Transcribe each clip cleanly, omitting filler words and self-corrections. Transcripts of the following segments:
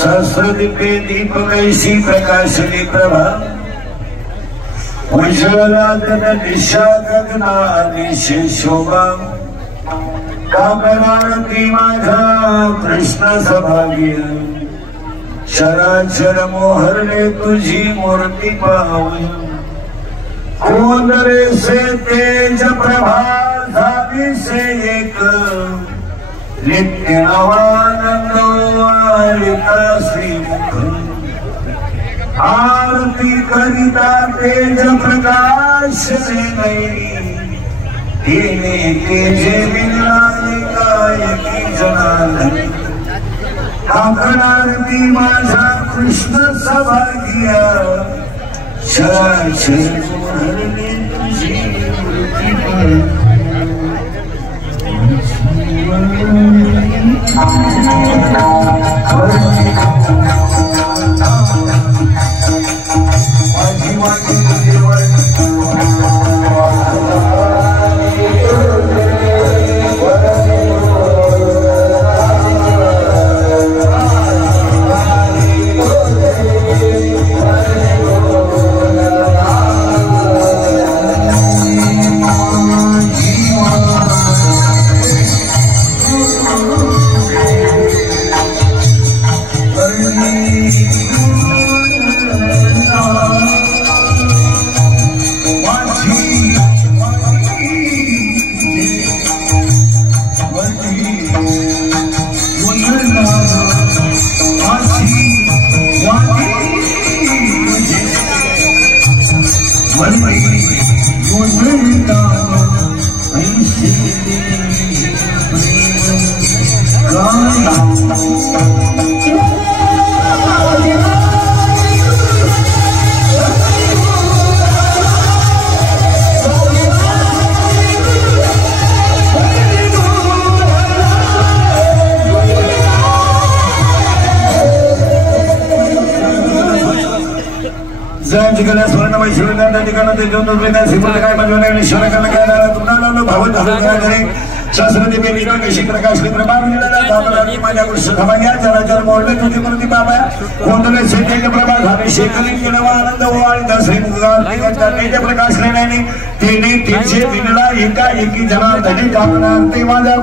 सहस्रदीपे दीपकैषी प्रकाशनी प्रभा वैश्वराजन दिशा गगनादिशे शोभा कामनारती माझा कृष्ण सभाग्य चराचर मोहरले तुझी मूर्ती पाहून कोंदरे से तेज प्रभा झाली से एक नित्य नवानंद वाळिता श्रीमुख आरती करिता तेज प्रकाश से नैनी तिने तेजे मिळाले काय की जनार्दन काकणारती माझा कृष्ण सभाग्य चराचर मोहरले तुझी मूर्ती पाहून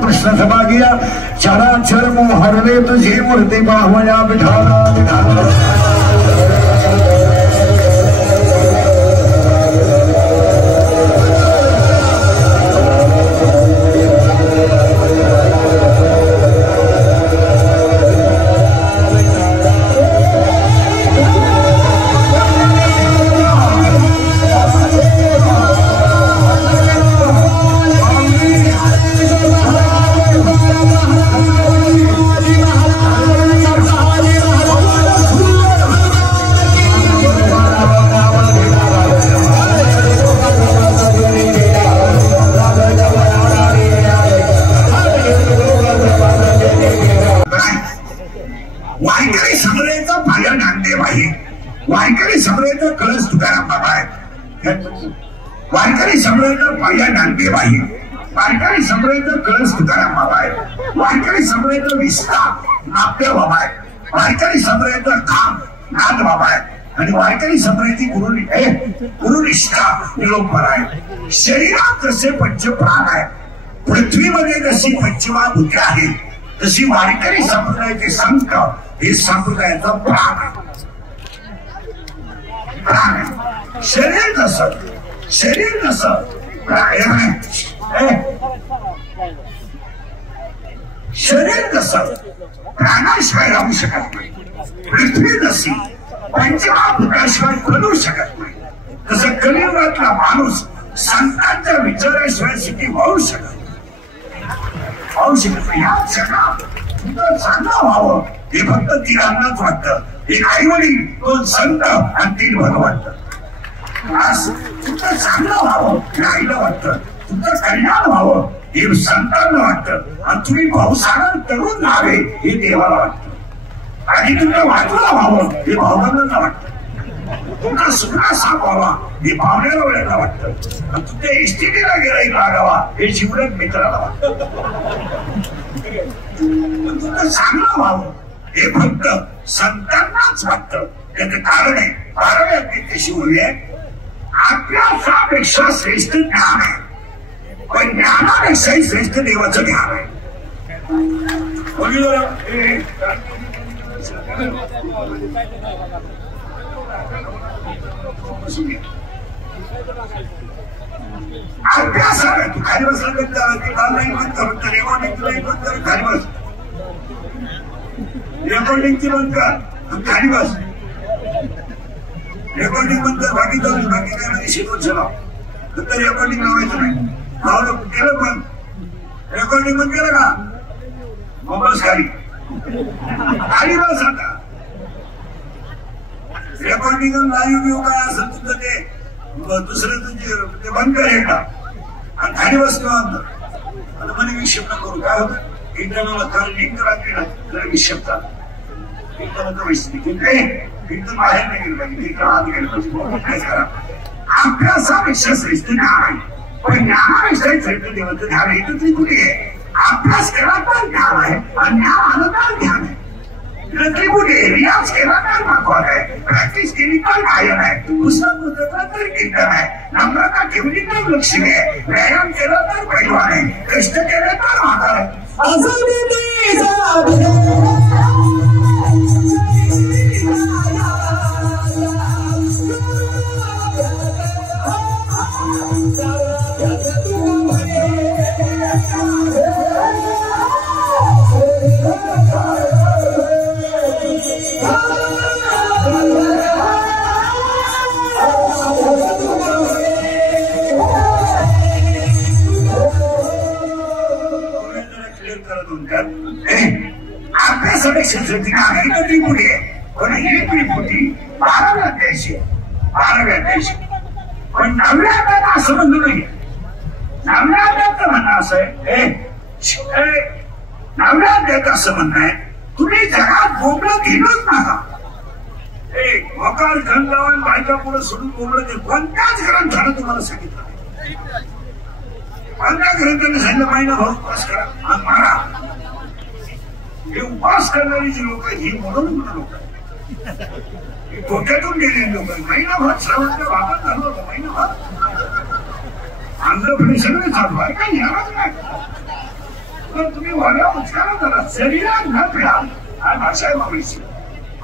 कृष्ण सभाग्य चराचर मोहरले तुझी मूर्ती पाहूया विठाला विठाला वारकरी सम्राट कळस तुकाराम बाबा आहे वारकरी सम्राट पाया नांदेबाई वारकरी सम्राट कळस तुकाराम बाबा आहे वारकरी सम्राट विस्ता नाप्य बाबा आहे वारकरी सम्राट धाम नाथ बाबा आहे आणि वारकरी सम्राटी गुरुनिष्ठा निलोंपर आहे शरीरात जसे पंचप्राण आहे पृथ्वीमध्ये जशी पंचमहाभूते आहेत तशी वारकरी संप्रदायाचे संत हे संप्रदायाचा प्राण आहे शरीर जसं शरीर जसं प्राणाशिवाय राहू शकत नाही पृथ्वी जशी पंचमहाभूताशिवाय करू शकत नाही तसं कलियुगातला माणूस संतांच्या विचाराशिवाय सुखी होऊ शकत नाही या जगात तुमचं चांगलं व्हावं हे फक्त तिघांनाच वाटतं एक आई वडील दोन संत आणि 3 भगवंत तुमचं चांगलं व्हावं हे आईला वाटतं तुमचं कल्याण व्हावं हे संतांना वाटतं आणि तुम्ही भाऊसागर तरुण व्हावे हे देवाला वाटतं आणि तुमचं वाटलं व्हावं हे भावनांना वाटतं तुमचा सुखा सापावा हे पाहुण्याला वेळेला वाटतं आणि तुमच्या इष्टिकेला गिराईक लागावा हे जीवनात मित्राला वाटतं तुमचं चांगलं व्हावं हे फक्त संतांनाच वाटतं. त्याचं कारण आहे 12व्या अध्यायाची ओळी आहे, अभ्यासापेक्षा श्रेष्ठ ज्ञान आहे, पण ज्ञानापेक्षाही श्रेष्ठ देवाचं ज्ञान आहे. अभ्यास आहे. तू खाली बसला खाली बस, रेकॉर्डिंगची बंद कर, खाली बस. रेकॉर्डिंग बंद कर, बाकी जाऊ बाकी काय शिकवून चलाव. नंतर रेकॉर्डिंग लावायचं नाही. लावलं केलं पण रेकॉर्डिंग बंद केलं का मग बस खाली खाली बस. आता रेकॉर्डिंग लाईव्ह व्ह्यू काय असेल तुमचं ते दुसरं तुझे बंद कर एकदा आणि खाली बस. किंवा आता म्हणे विक्षेप न करू. काय होतं इंटरनल लिंक राहते ना तर विक्षेपता एकदम बाहेर नाही गेलं पाहिजे, आत गेलं पाहिजे. करा अभ्यासापेक्षा श्रेष्ठ ज्ञान आहे, पण ज्ञानापेक्षा श्रेष्ठ देवाचं ध्यान आहे. तर ती कुठे आहे? अभ्यास केला तर ज्ञान आहे आणि ज्ञान आलं तर ध्यान आहे. कुठे रियाज केला तर महत्वाच आहे, प्रॅक्टिस केली तर गायन आहे, पुस्तक पुस्तक तर कीर्तन आहे, नम्रता ठेवली तर लक्ष्मी आहे, व्यायाम केला तर पैलवान आहे, कष्ट केले तर म्हातार आहे. अभ्यासापेक्षा पुढे पण ही पुढी 12व्या अध्यायाची 12व्या अध्यायाची. पण 9व्या अध्यायात असं म्हणलं नाही. 9व्या अध्यायाचं म्हणणं असं आहे, 9व्या अध्यायात असं म्हणणं आहे तुम्ही जगात बोबडं घेऊच नका. वकार घन लावून बायका पुढे सोडून बोबडं घे. कोणत्याच ग्रंथानं तुम्हाला सांगितलं नाही. कोणत्या ग्रंथाने सांगितलं महिना भाऊ उपास करा आणि मारा. हे उपास करणारी जी लोक ही म्हणून लोक डोक्यातून गेलेली लोक. महिनाभर श्रावणाच्या भागात झालं होतं. महिनाभर आंध्रप्रदेश सगळे चालू आहे काही येणार नाही. तर तुम्ही वाड्या उचकारा करा, शरीरात न पिळा. हा भाषा आहे मागणीची.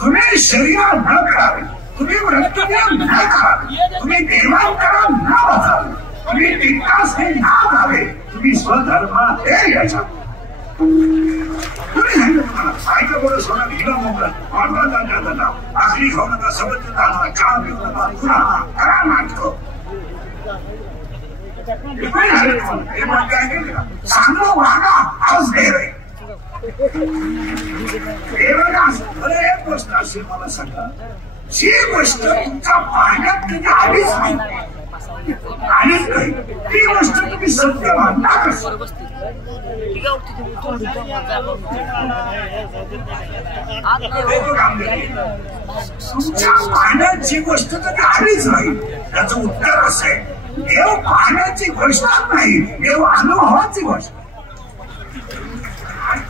तुम्ही शरीरात न पिळावे, तुम्ही व्रतनियम न करावे, तुम्ही देवांतरण न बसावे, तुम्ही विकास हे ना घावे, तुम्ही स्वधर्म हे याच्या. तुम्ही सांगितलं तुम्हाला सायकल बोलत सोडा हिला मोकळा वाढवा जाता आखरी खाऊ नका, सबंध जाणार, चहा पिऊ नका, पुन्हा करा नाटक. चांगलं वागा आज देव आहे. एक गोष्ट असेल मला सांगा, जी गोष्ट तुमच्या पाण्यात कधी आलीच नाही आलीच नाही ती गोष्ट तुम्ही सत्य मानता कसं? तुमच्या पाण्यात जी गोष्ट कधी आलीच नाही त्याचं उत्तर असं आहे, देव पाहण्याची गोष्ट नाही, देव अनुभवाची गोष्ट.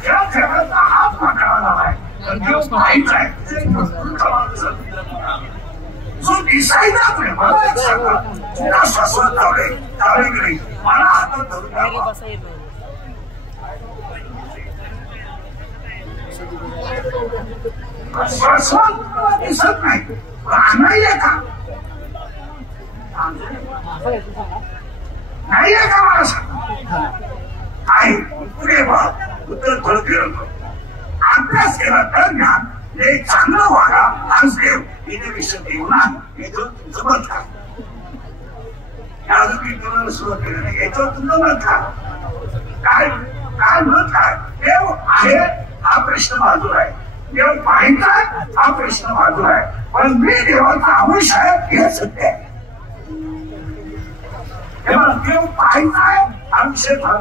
त्या जगाचा हात पकडावा आहे तर देव पाहायचा आहे. जो दिसायचा मला एक सांगा, तुला श्वासवत लावले त्यावेळी नाही मला हातात धरून श्वासवत दिसत नाही नाही का नाही आहे का मला सांगा. आहे पुढे बघ उत्तर थोडं फिरवतो. अभ्यास केला तर ज्ञान हे चांगलं वागा आज देव इथे विषय देऊ ना याच्यावर तुमचं मत काय. अजून मी तुम्हाला सुरुवात केली नाही, याच्यावर तुमचं मत काय काय मत काय. देव आहे हा प्रश्न बाजूला आहे, देव पाहायचा हा प्रश्न बाजूला आहे, पण मी देवाचा अंश आहे हे सत्य आहे. देव पाहायचा आहे हा विषय फार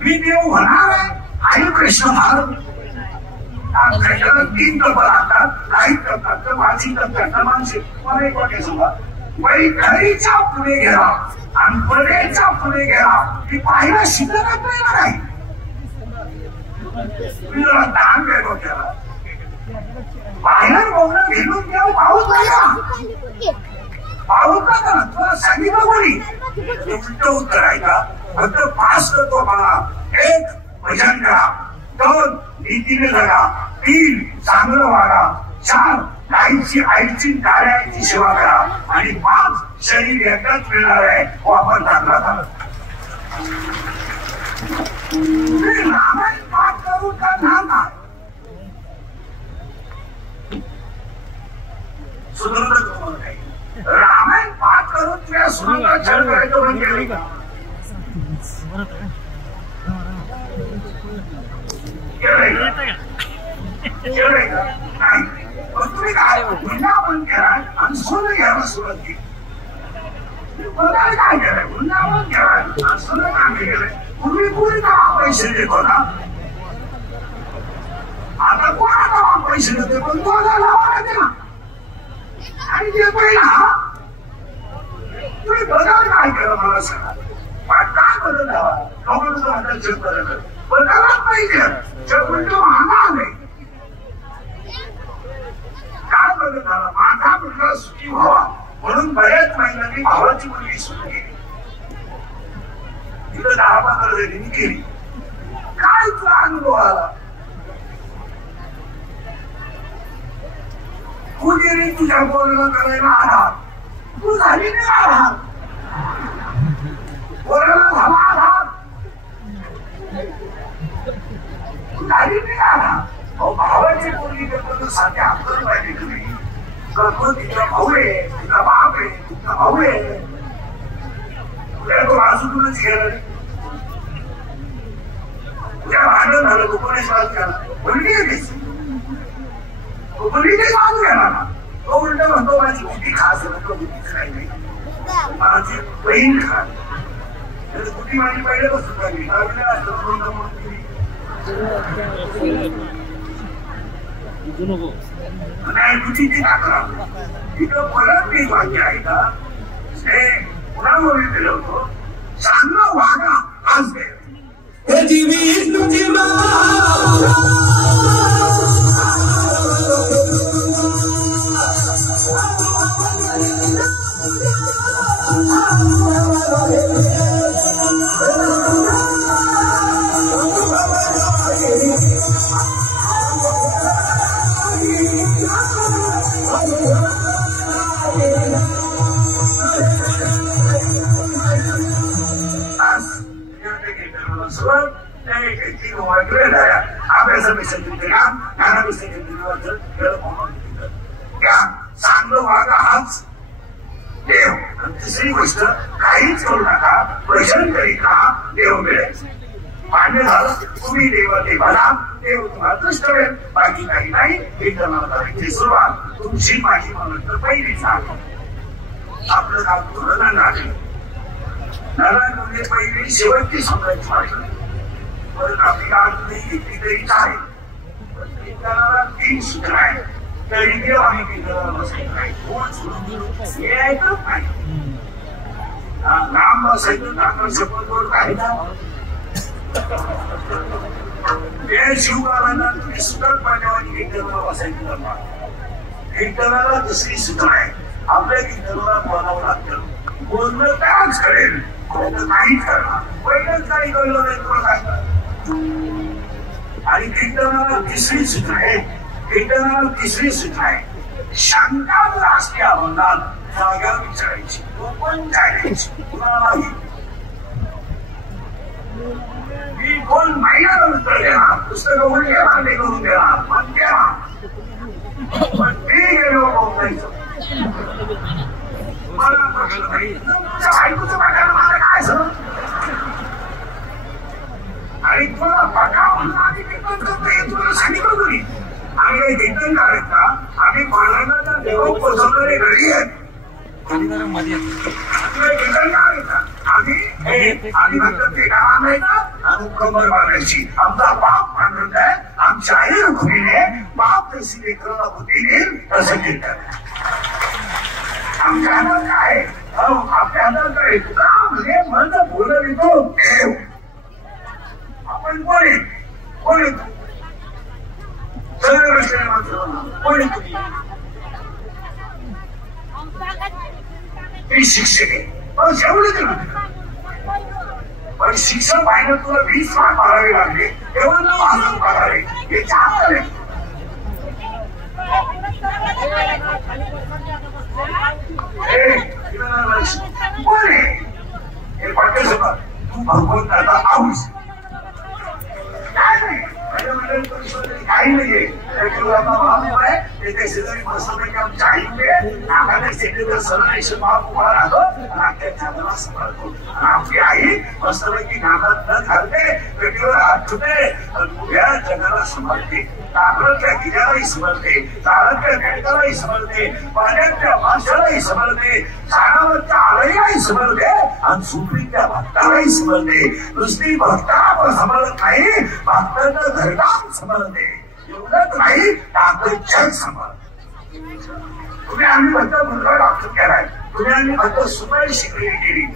मी देव होणार आहे हाही प्रश्न फार. तीन तत्पर राहतात, काही करतात माझी करतात मानसिक. मला एक वाक्य सांगा, वैखरीच्या पुढे गेला आणि पडेच्या पुढे गेला की पाहिला शिकत नाही. तुम्ही जरा दान वेगळं केला तुला सांगितलं कोणी उलट उत्तर आहे का फक्त पास करतो मला 1 भजन करा 2 नीतीने जगा 3 चांगलं वागा 4 आईची डाळ्याची सेवा करा आणि 5 शरीर एकदाच मिळणार आहे वापर चांगला झाला रामायण पाठ करू का ना सुधारलं तुम्हाला काही रामायण पाठ करून तुला सुधारला छळ करायचं म्हणजे तुम्ही काय वृंदावन करा आणि सोनं घ्यायला सुरुवात केली काय केलंय वृंदावन करा आणि सोनं काम केलंय पूर्वी कोणी का पैसे देतो ना आता कोणाला पैसे देते पण कोणाला लावायचे ना आणि जे पहिला तुम्ही बदल काय केलं मला सांगा काय बदल हवा लोकांचं वाटत जग बदल बदलच पाहिजे जग म्हणजे महान नाही काय बदल झाला माझा मुलगा सुखी व्हावा म्हणून बऱ्याच महिलांनी भावाची मुलगी सुरू केली तिथं 10-15 जणींनी केली काय तुला अनुभव आला कुठे तुझ्या बोलणं करायला आधार तू झाली नाही आधार बोलायला झाला आधार तू झाली नाही आधार भावाची मुलगी करतो साध्या आपलं पाहिजे तुम्ही करतो तिचा भाऊ आहे तिचा बाप आहे तिचा भाऊ आहे तुला तो बाजूतूनच गेला तुझ्या भांडण झालं तू कोणी श्वास घ्याला मुलगी आहे मुलीने बाजू घ्याला ना तो उलट म्हणतो माझी बुद्धी खास बुद्धीच काही नाही माझी बहीण खास बुद्धी माझी पहिल्यापासून झाली नाही बुद्धीची टाकला तिथं परत मी वाक्य आहे का हे पुरावरी दिलं होतं चांगलं वागा आज चांगलं वागा हाच देव तिसरी गोष्ट काहीच करू नका भजन करीत राहा देव मिळेल मान्य झालं तुम्ही देव देवाला देव तुम्हाला दृष्ट मिळेल बाकी काही नाही करायची सुरुवात तुमची माझी म्हणून पहिली सांग आपलं काम थोडं नारायण म्हणजे पहिली शेवटची समजायची वाटलं परत आपली अडचणी घेतली तरी चालेल कीर्तनाला 3 सूत्र आहे तरी देव आम्ही कीर्तनाला बसायचं नाही कोण सोडून हे ऐकत नाही नाम बसायचं नाम शपथ आहे ना ते शिवकारांना तुम्ही सुटक पाण्यावर कीर्तनाला बसायचं कीर्तनाला 2री सूत्र आहे आपल्या कीर्तनाला बोलावं लागतं बोलणं त्याच करेल नाही करणार पहिलंच काही कळलं नाही तुला काय आणि कीर्तनाला 3री सूत्र आहे कीर्तनाला 3री सूत्र आहे शंका जर असते अभंगात जागा विचारायची तो पण जायची कुणालाही मी कोण महिन्याला उत्तर देणार पुस्तकं उलटे मांडे करून देणार पण देणार पण ते गेलो बोलायचं मला प्रश्न नाही तुमच्या बायकोचं बघायला मला काय सर आणि तुला बघा म्हणून आम्ही कीर्तन करतो हे तुला सांगितलं तुम्ही आम्ही काही कीर्तन करायत का आम्ही महाराजांना देव पोचवणारे घरी आहेत कीर्तन करायचं आम्ही फक्त पेटा बांधायचा आणि कंबर बांधायची आमचा बाप मानत आहे आमच्या आई रुक्मिणीने बाप तशी लेकराला बुद्धी देईल तसं कीर्तन आमच्या हातात काय आपल्या हातात काय तुका म्हणजे माझं बोलत येतो देव आपण कोण आहे कोण येतो सगळ्या गोष्टी कोण आहे तुम्ही ते शिक्षक आहे बस एवढंच नव्हतं. पण शिक्षण पाहिलं तुला 20 मार्क मारावे लागले तेव्हा तू आनंद करावे हे चांगलं आहे. कोण आहे हे पाठ्यसभा तू भगवंताचा आऊस काय नाही काही नाहीये. शेजारी मस्तपैकी आमच्या आईकडे नागाने सेक्रेटरी सरळ महाकुमार आलो आणि चांदला सांभाळतो. आपली आई मस्तपैकी नागात न घालते पेटीवर हात ठुते उभ्या जगाला सांभाळते. कापडाच्या गिऱ्यालाही सांभाळते, झाडाच्या बेडकालाही सांभाळते, पाण्याच्या माणसालाही सांभाळते, झाडावरच्या आळईलाही सांभाळते आणि झोपडीच्या भक्तालाही सांभाळते. नुसती भक्ताला सांभाळत नाही, भक्ताचं घरकाम सांभाळते. एवढंच नाही आपलं जग सांभाळते. तुम्ही आम्ही फक्त मुलगा डॉक्टर केलाय, तुम्ही आम्ही फक्त सुपारी शिकलेली केली.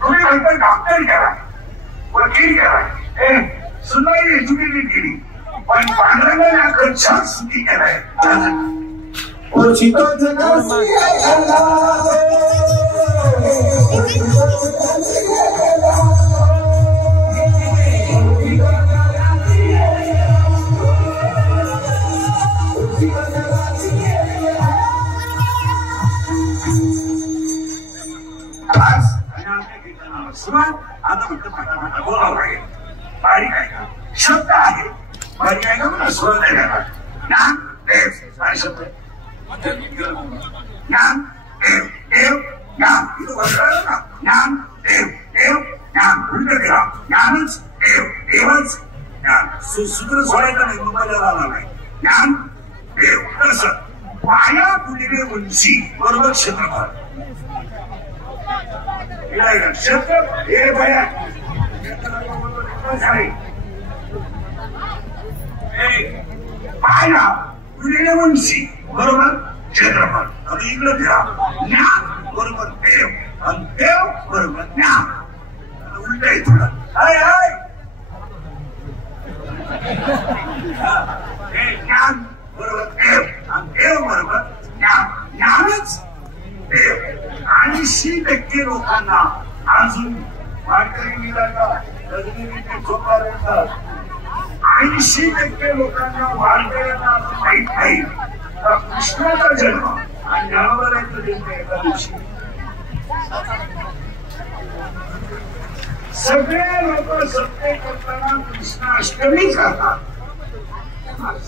तुम्ही फक्त डॉक्टर केलाय, वकील केलाय, सुनाई एज्युकेटेड केली, पण पांढऱ्यांना कच्छात सुखी केलाय. आता फक्त फटाफट बोलावं लागेल. बारीक आहे का शब्द आहे, बारीक आहे का मला स्वर देण्याला ज्ञान देव काय शब्द ज्ञान देव देव ज्ञान इथं बसलं ना. ज्ञान देव देव ज्ञान उलट केला ज्ञानच देव देवच ज्ञान. सूत्र सोडायचं नाही, मुंबईला राहणार नाही. ज्ञान देव कसं पाया गुणिले उंची बरोबर क्षेत्रफळ क्षेत्र हे भया पाया गुणिले उंची बरोबर क्षेत्रफळ. आता इकडे फिरा ज्ञान बरोबर देव आणि देव बरोबर ज्ञान. उलट आहे थोडं ज्ञान बरोबर देव आणि देव बरोबर ज्ञान. ज्ञानच देव. 80% लोकांना अजून वारकरी मिळाला 80% लोकांना वारकऱ्यांना अजून माहीत नाही कृष्णाचा जन्म आणि ज्ञानोबारांचा जन्म एका दिवशी. सगळे लोक सत्य करताना कृष्णाष्टमी करतात.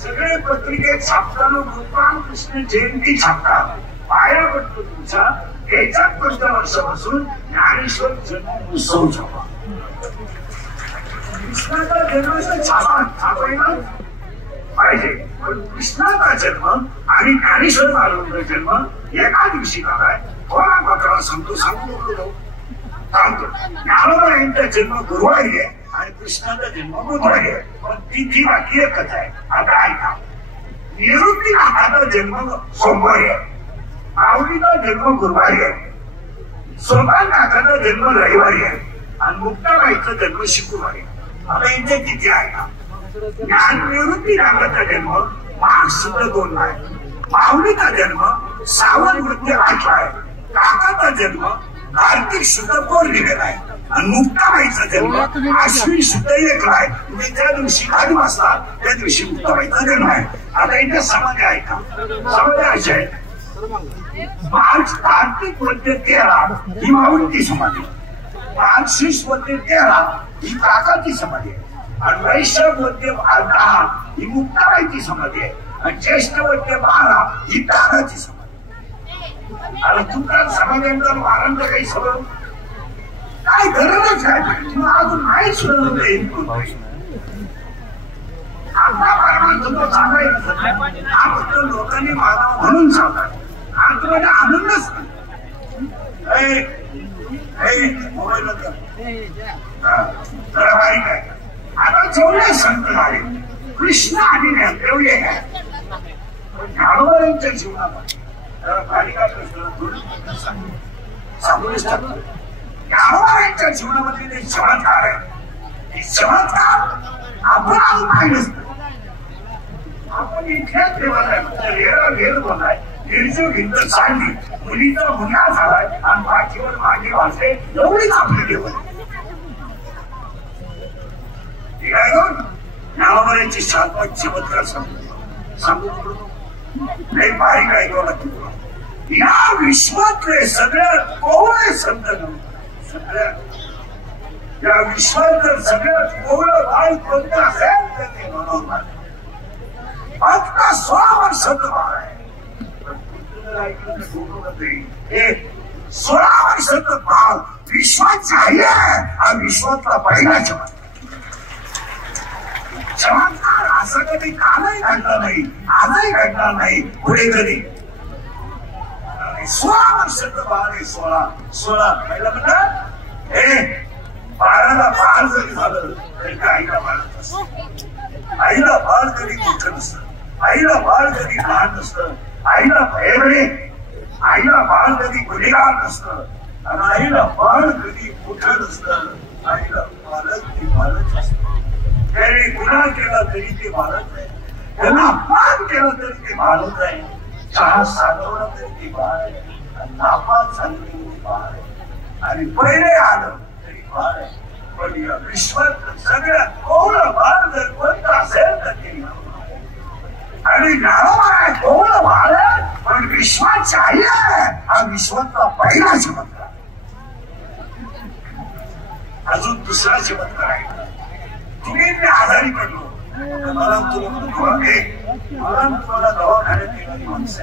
सगळे पत्रिकेत छापताना भगवान कृष्ण जयंती छापतात. पाया पडतो तुमचा 51 वर्षापासून ज्ञानेश्वर जन्म उत्सव छापा. कृष्णाचा जन्म छापायला पाहिजे, पण कृष्णाचा जन्म आणि ज्ञानेश्वर महाराजांचा जन्म एका दिवशी झालाय. थोडा मात्र सांगतो सांगतो ज्ञानोबा यांचा जन्म गुरुवारी आहे आणि कृष्णाचा जन्म बुधवारी आहे, पण तिथी बाकी एकच आहे. आता ऐका, निवृत्ती नाथाचा जन्म सोमवारी आहे, माऊलीचा जन्म गुरुवारी आहे, सोपान नाथाचा जन्म रविवारी आहे आणि मुक्ताबाईचा जन्म शुक्रवारी. आता यांच्या तिथी आहे का? ज्ञान निवृत्ती नाथाचा जन्म माघ शुद्ध 2 आहे, माऊलीचा जन्म श्रावण वृत्ती 8 आहे, काकाचा जन्म कार्तिक शुद्ध पौर्णिमेला आहे आणि मुक्ताबाईचा जन्म अश्विन शुद्ध 1 आहे. म्हणजे ज्या दिवशी खाली बसतात त्या दिवशी मुक्ताबाईचा जन्म आहे. आता यांच्या समाधी आहे का? समाधी अशी आहे, मार्च कार्तिक मध्ये 13 ही माऊलीची समाधी, मार्गशीर्ष मध्ये 13 ही काकाची समाधी आहे आणि वैशाख मध्ये 10 ही मुक्ताबाईची समाधी आहे आणि ज्येष्ठ मध्ये 12 ही काकाची समाधी. आता तुमचा समाजांचा वारांचा काही सवय काय गरजच काय तुम्हाला अजून नाही सुद्धा सांगायचं लोकांनी मला म्हणून सांगतात आतमध्ये आनंदच मोबाईल जरा बारीक आहे. आता जेवढे संत झाले कृष्ण आणि एवढे ज्ञानोबा यांच्या जीवनामध्ये जरा बारीक प्रश्न सांगूनच टाकतो. ज्ञानोबांच्या जीवनामध्ये ते चमत्कार आहे. हे चमत्कार आपण पाहिलंच. आपण इथल्याच देवाला वेळ बोलाय, निर्जीव भिंत चालली, मुलीचा मुलगा झालाय आणि पाठीवर मागे वाचले, एवढीच आपली देवळ. ज्ञानोबांची शांतपण चमत्कार सांगू नाही. बारीक ऐकावं लागतं. या विश्वातले सगळ्यात कोवळे संत, सगळ्यात या विश्वातलं सगळ्यात कोवळं बाळ कोणतं असेल तर ते मनोबा. फक्त 16 वर्षाचं बाळ आहे. 16 वर्षाचं बाळ विश्वाची आई आहे. हा विश्वातला पहिला चमत्कार. चमत्कार असं कधी कालही घडला नाही, आजही घडणार नाही, पुढे कधी. 16 वर्षाचं बाळ आहे. 16 पहिलं म्हणतात हे 12ला बाळ जरी झालं तरी आईला बाळ नसतं. आईला बाळ कधी मोठं नसतं. आईला बाळ कधी लहान नसतं. आईला भयभरे, आईला बाळ कधी गुन्हेगार नसतं आणि आईला बाळ कधी मोठं नसतं. आईला बालक ती बालच असतं. त्याने गुन्हा केला तरी ते बालच आहे. त्यांना अपमान केला तरी ते बालच आहे. चहा साधवला तरी ते बाळ आहे. नापास झाली तरी बाळ आहे. आणि पहिले आलं तरी बाळ आहे. पण या विश्वात सगळ्यात कोवळं बाळ जर कोणतं असेल तर ते आणि ज्ञानोबा कोवळं बाळ आहे, पण विश्वाची आई आहे. हा विश्वातला पहिला चमत्कार. अजून दुसरा चमत्कार आहे. तुम्ही मी आजारी पडलो, मला तुम्हाला दवाखान्यात येणारी माणसं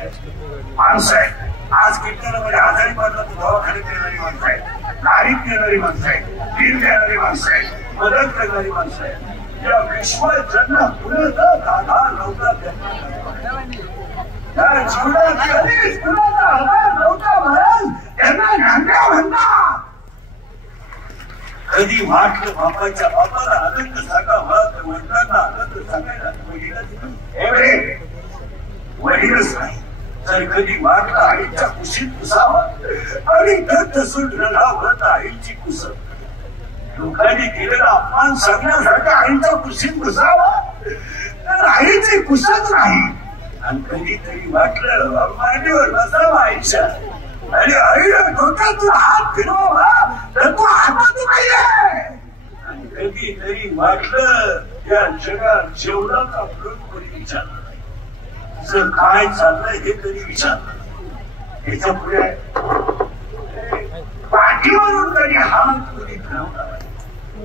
आहे. आज कीर्तनामध्ये आजारी पडला तर दवाखान्यात येणारी माणसं आहे, गाडीत येणारी माणसं आहे, तीन देणारी माणसं आहे, मदत करणारी माणसं आहे. या विश्वात ज्यांना कुणाचा आधार नव्हता त्या जीवनात कधीच कुणाचा आधार नव्हता महाराज, त्यांना ज्ञानदेव म्हणतात. कधी वाटलं बापाच्या बापाला आनंद सांगावा तर वडिलांना आनंद सांगायला वडीलच नाही. जर कधी वाटलं आईच्या कुशीत पुसावा आणि दत्त सुटलं तर आईची कुसत. लोकांनी केलेला अपमान सांगण्यासारखा आईच्या कुशीत पुसावा तर आईची कुसत नाही. आणि कधीतरी वाटलं मांडीवर बसावा आईच्या आणि आईला डोक्यातून हात फिरवा तर तो हातात नाहीये. आणि कधीतरी वाटलं या जगात जेवणाचा फरक कोणी विचारलं नाही, तुझं काय चाललंय हे तरी विचारलं. याच्या पुढे पाठीवरून तरी हात कोणी फिरवला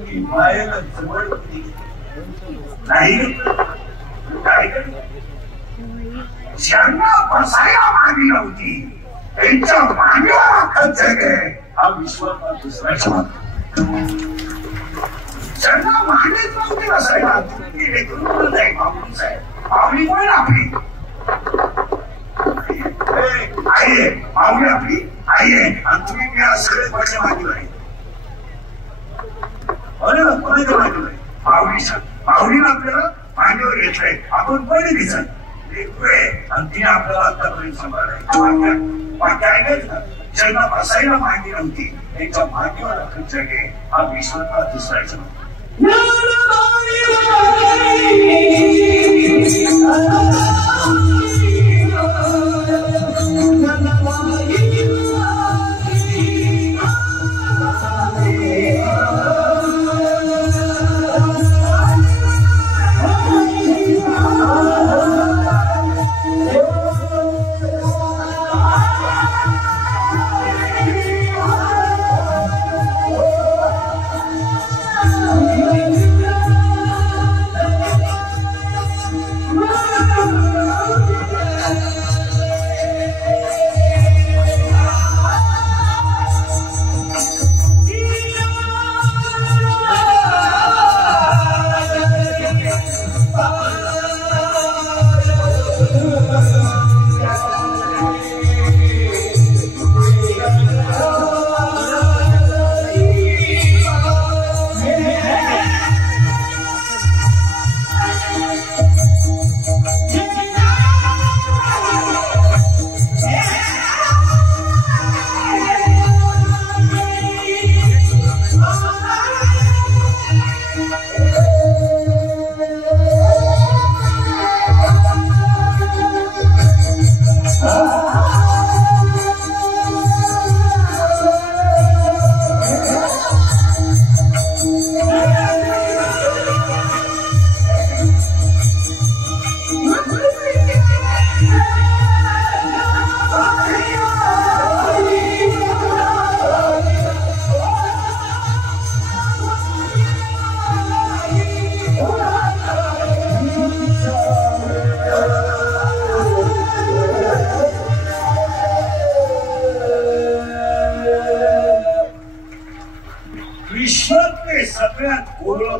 की मायेला जवळ कोणी नाही. काय ज्यांना बसायला मागणी नव्हती त्यांच्या मानवाला खर्च आहे. हा विश्वाचा दुसरा चमत्कार. ज्यांना मागणीच नव्हती बसायला तुम्ही गुरुकुल आहे, माऊलीच आहे. माऊली कोण आपली आई आहे. माऊली आपली आई आहे आणि तुम्ही मी आज सगळे कोणाच्या मागीवर आहे. कोणाच्या मागीवर आहे. माऊलीनं आपल्याला मागीवर घेतलंय. आपण पहिले घेतलं आणि तिने आपल्याला आतापर्यंत सांभाळलंय. ज्यांना बसायला मागणी नव्हती त्यांच्या मागणीवर खर्च घे. हा विश्वाचा दुसरा चमत्कार.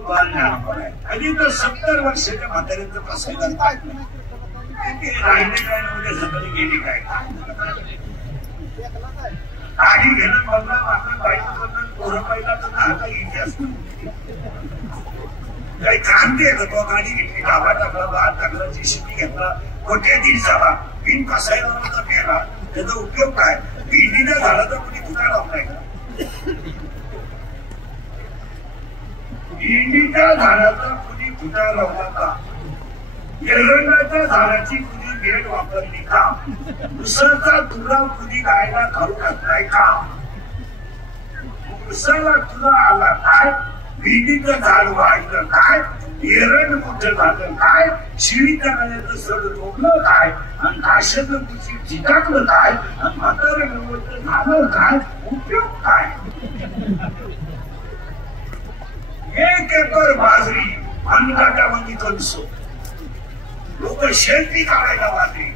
बाल ज्ञानोबा आहे. कधी तर 70 वर्षाच्या म्हाताऱ्यांचं प्रसंग राहिले काय नव्हते, सगळे गेली काय. गाडी घेणं बघा आपण बाईक पोरं पाहिला तर आता इथे असतो काही क्रांती आहे का. गाडी घेतली, गाभा टाकला, भात टाकला, जेसीबी घेतला, कोठे दिवसाला पिन कसायला नव्हता पेला. त्याचा उपयोग काय. भिंडीला झाला तर कुणी कुठे लावलाय का. भिंडीच्या झाडाचा कुणी फुटा लावला का. एरंडाच्या झाडाची कुणी बेड वापरली का. उसाचा तुरा कुणी गायला खाऊ घातलाय का. उसाला तुरा आला काय. भिंडीचं झाड वाढलं काय. एरंड मोठं झालं काय. शिळीच्या गाण्याचं सड रोवलं काय. आणि काशाचं कुशी झिटाकलं काय. आणि म्हातारे गवत झालं काय. उपयोग काय. 1 एकर बाजरी अन्नकाटामध्ये कणसो. लोक शेती काढायला बाजरी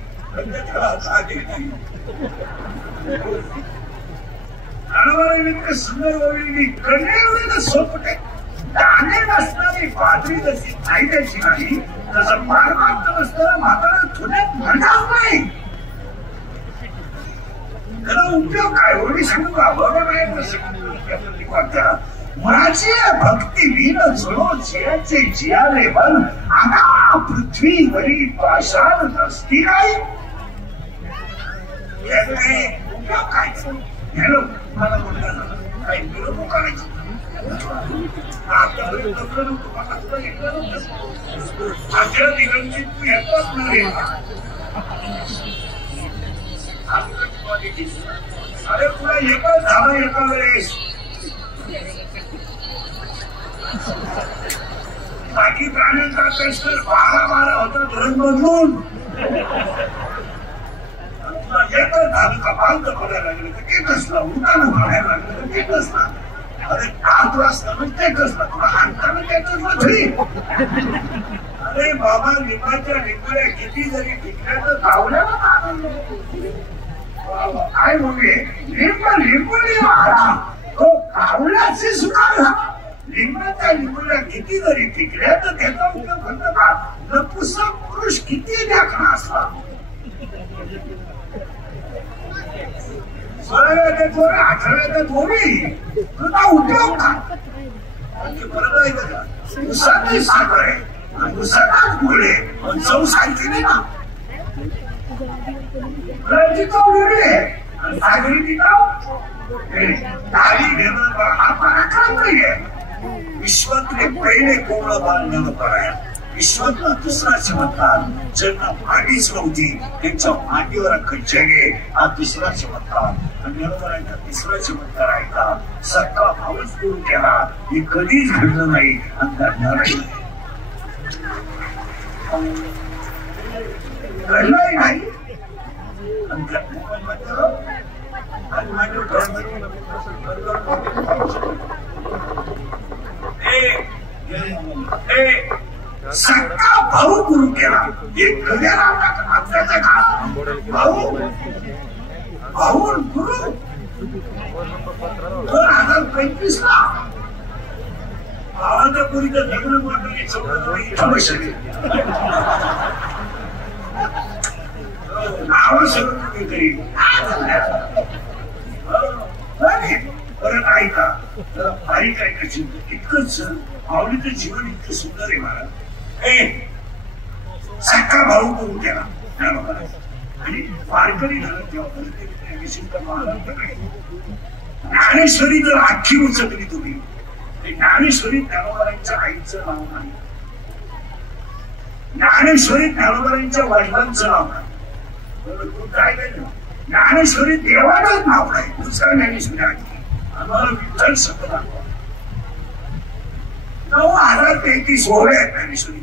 सुंदर ओळी कन्या सोपटे. दाणे नसणारी बाजरी जशी फायद्याची नाही तसं फार मागत नसताना म्हातारा थोड्यात म्हणणार नाही. त्याला उपयोग काय. ओळी सांगू का. बरोबर आहे. मुळाची भक्ती विन जुळो जियाचे जियाले बल. आगा पृथ्वीवरी पाषाण नसती काय. उपयोग काय. हॅलो मला म्हणतात काही मिळवणूक करायची. आजच्या दिवशी तू येतच नाही. अरे तुला एकच झालं एका वेळेस. बाकी प्राण्यांचा कष्ट 12 होता धरण बदलून. तुला एकच झालं का. बांध करायला लागलं तर ते कसला. उठाणं काढायला लागलं तर ते कसला. अरे 8 वाजता ते कसला. तुला आणताना ते कसलं तरी. अरे बाबा लिंबाच्या लिंबड्या किती जरी टिकल्या तर गावल्याला काय म्हणले. लिंबडी तो गावल्याची सुद्धा. लिंबाच्या लिंबड्या किती जरी टिकल्या तर त्याचा उपयोग होतो का. नपुसक पुरुष किती देखणा असला. 18 थोडी तुझा उपयोग काय. परत आहे का. उसाची साखर आहे. उसाचाच गुळ आहे. चव सारखी नाही ना. चव वेगळी आहे. आणि सागरीची चव तारी घेणं हा पराक्रम नाहीये. विश्वातले पहिले कोवळं बाळ ज्ञानोबा आहे. विश्वातला दुसरा चमत्कार ज्यांना मांडीच नव्हती त्यांच्या मांडीवर अख्खं जग आहे. हा दुसरा चमत्कार. आणि ज्ञानोबांचा तिसरा चमत्कार आहे का. सख्खा भाऊच करून केला. हे कधीच घडलं नाही आणि घडणारही घडलंही नाही. सख्खा भाऊ गुरु केला. एक कधी आत्ताच्या काळात भाऊ गुरु 2025 ला भावाच्या पुरीचं लग्न मंडळी नाव सगळं तुम्ही करी. परत ऐका बारीक ऐकायची. इतकंच माऊलीचं जीवन इतकं सुंदर आहे महाराज. सख्खा भाऊ करून केला आणि वारकरी झाला तेव्हा ज्ञानेश्वरी जर आखी उचलली तुम्ही. ज्ञानेश्वरी ज्ञानोबांच्या आईचं नाव नाही. ज्ञानेश्वरी ज्ञानोबांच्या वडिलांचं नाव नाही. काय नाही. ज्ञानेश्वरी देवाचंच नाव नाही. दुसरा ज्ञानेश्वरी आहे. आम्हाला विठ्ठल शब्द दाखवा. 9,033 ओव्या आहेत ज्ञानेश्वरी.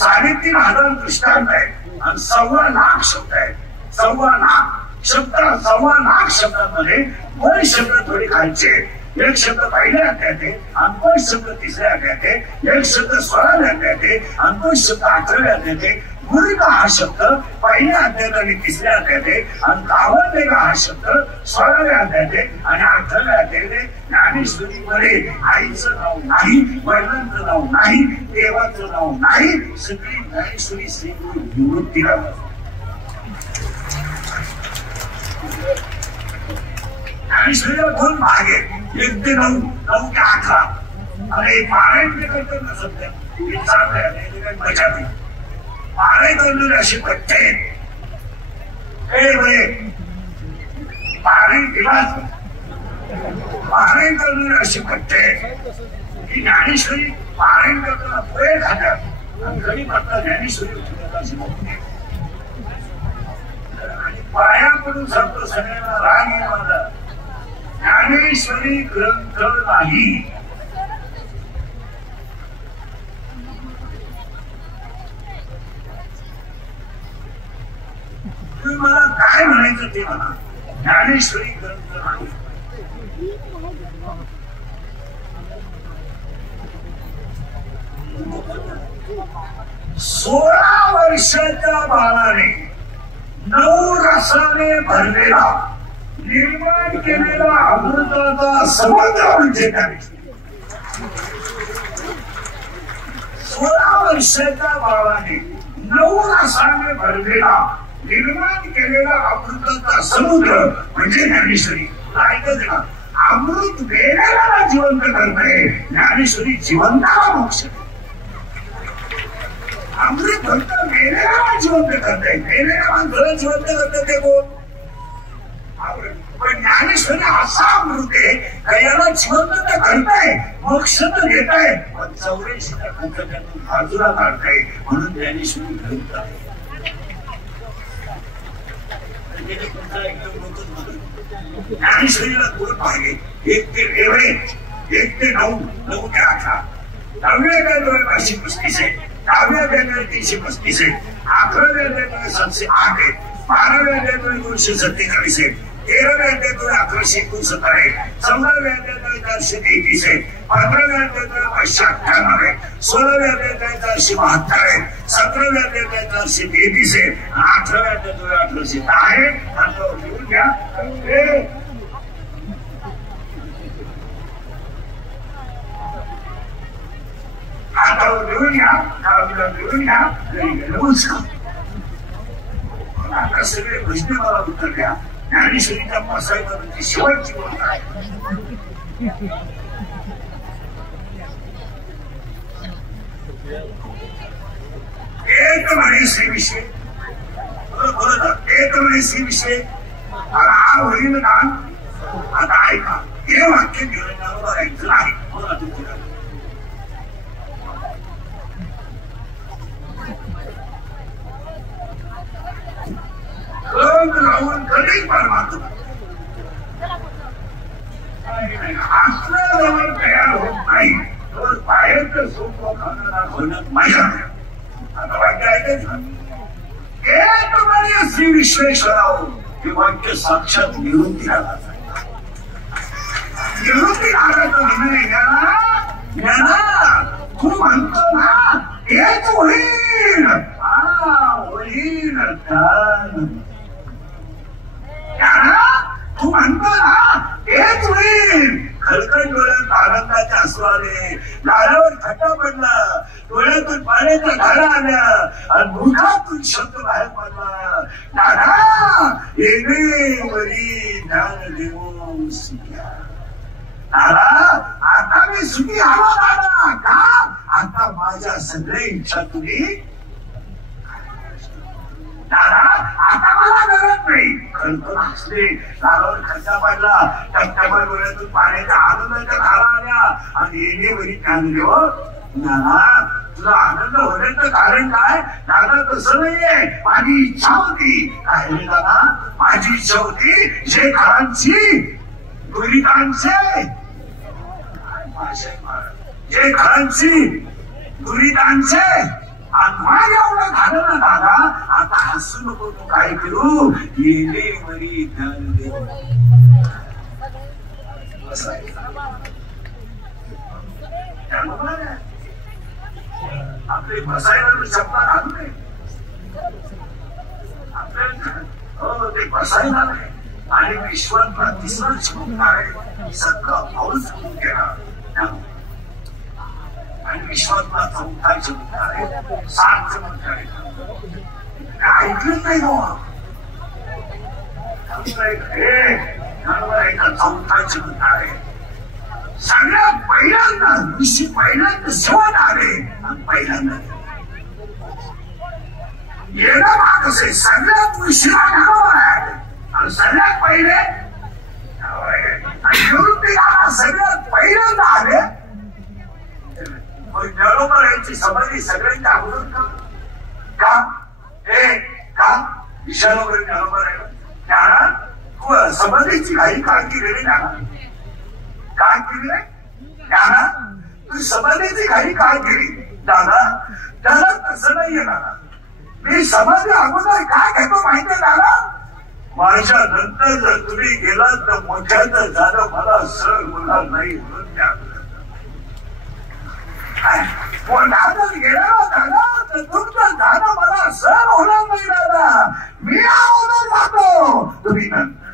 3,500 दृष्टांत आहेत आणि 1.25 लाख शब्द आहेत. 1.25 लाख शब्दांमध्ये 2 शब्द थोडे खायचे. एक शब्द पहिल्या अध्यायात आहे आणि 2 शब्द तिसऱ्या अध्यायात आहे. एक शब्द 16व्या अध्यायात आहे आणि 2 शब्द 18व्या अध्यायात आहे. मूर्ख हा शब्द पहिल्या अध्यायात आणि तिसऱ्या अध्यायात आहे, आणि गावलेला हा शब्द 16व्या अध्यायात आहे, आणि 18व्या अध्यायात आहे. ज्ञानेश्वरीमध्ये आईचं नाव नाही, वडिलांचं नाव नाही, देवाचं नाव नाही. सगळी ज्ञानेश्वरी श्री गुरु निवृत्तीला ज्ञानेश्वरीला 2 भाग आहेत, 1 ते 9, 9 ते 18. आणि पारायण ते करतात ना सध्या मजा नाही. पारायण करणारे असे बच्चे पारायण दिलाच पारायण करणारे असे बच्चे की ज्ञानेश्वरी पारायण करताना पोहे खातात आणि घरी करता ज्ञानेश्वरी आणि पाया पडून सांगतो सगळ्यांना राग येईल माझा. ज्ञानेश्वरी ग्रंथ नाही. मला काय म्हणायचं ते म्हणा. ज्ञानेश्वरी ग्रंथ नाही. सोळा वर्षाच्या बाळाने 9 रसाने भरलेला निर्माण केलेला अमृताचा समुद्र म्हणजे ज्ञानेश्वरी. 16 वर्षाच्या बाळाने 9 रसाने भरलेला निर्माण केलेला अमृताचा समुद्र म्हणजे ज्ञानेश्वरी. ऐकत ना, अमृत वेळेला जिवंत करते, ज्ञानेश्वरी जिवंताला मोक्ष. अमृत फक्त वेळेला जिवंत करते, वेळेला माणसाला जिवंत करते ते कोण? पण ज्ञानेश्वरी असा अमृत आहे का याला जिवंत तर करताय, मोक्ष तर घेताय, पण 84 बाजूला काढताय. म्हणून ज्ञानेश्वरी ग्रंथ आहे. ज्ञानेश्वरीला 2 भाग आहेत, 1 ते 9, 9 ते 18. 10व्या अध्यायात 535 आहे, 10व्या अध्यायात 335 आहे, 11व्या अध्यायात 708 आहे, 12व्या अध्यायात 247 आहे, 13व्या अध्यायात 1169 आहे, 14व्या अध्यायात 433 आहे, 15व्या अध्यायात 598 आहे, 16व्या अध्यायात 472 आहे, 17व्या अध्यायात 433 आहे, 18व्या अध्यायात 1810 आहे. आता लिहून घ्या. आता लिहून घ्या, लिहून घ्या. आता सगळे प्रश्न मला उत्तर द्या. ज्ञानेश्वरीचा बसायचा म्हणजे शेवटची गोष्ट आहे. एक म्हणे श्रीविषय, एक म्हणे श्रीविषय, हा होईल ना. आता ऐका, हे वाक्य निरंजनावर ऐकलं आहे. मला तुमची राहून कधीच परमात्मा असल्याजवळ तयार होत नाही तर बाहेरचं सुख होणं माझ्या. आता वाक्य ऐकायचं, एक म्हणजे श्री विश्वेश्वराव हे वाक्य साक्षात निवृत्ती आला. निवृत्ती आला ज्ञाना तू म्हणतो ना हेच होईल. होईल तू म्हणतो ना हेच होईल. खळखळ डोळ्यात आनंदाच्या अश्रू आले, गालावर थट्टा पडला, डोळ्यातून पाण्याच्या धारा आल्या आणि मुखातून शब्द बाहेर पडला. दादा येणे वरी ज्ञान देवो सुख्या. दादा आता मी सुखी आलो. दादा का? आता माझ्या सगळ्या इच्छा तुम्ही. दादा आता मला गरज नाही. खळखळ हसले, गालावर खड्डा पडला, टप्प्यावर डोळ्यातून पाण्याच्या आनंदाच्या धारा आल्या आणि येणेवरी ज्ञान देव. दादा तुला आनंद होण्याचं कारण काय? दादा तसं नाहीये, माझी इच्छा होती. काय रे दादा? माझी इच्छा होती जे खरांची दुरितांचे, जे खरांची दुरितांचे माझ एवढं झालं ना दादा. आता हसू नको, तू काय करू? येणे वरी ज्ञान देव. आपले बसायला शब्द घालू नये. ते बसायला नाही आणि विश्वात प्रतिस्पर्ध चमकणार आहे सगळं पाऊस गेला आणि विश्वातला चौथा चमत्कार आहे 7 चमत्कार आहे ऐकलं नाही चौथा चमत्कार आहे सगळ्यात पहिल्यांदा ऋषी पहिल्यांदा शिवण आले आणि पहिल्यांदा येणं माग असे सगळ्यात ऋषीला घडवणार आहे आणि सगळ्यात पहिले सगळ्यात पहिल्यांदा आले बरोबर याची समाधी सगळ्यांच्या अगोदर का विषय वगैरे बरोबर आहे त्याला तू समाधीची काही काळ केलेली त्याला काय केली त्याला तू समाधीची काही काळ केली दादा त्याला तसं नाहीये दादा मी समाधी अगोदर काय घेतो माहितीये दादा माझ्या नंतर जर तुम्ही गेलात तर मोठ्यात झालं मला सर होणार नाही म्हणून दादा गेला दादा तर तुमचं झालं मला सर होणार नाही दादा मी अगोदर जातो तुम्ही नंतर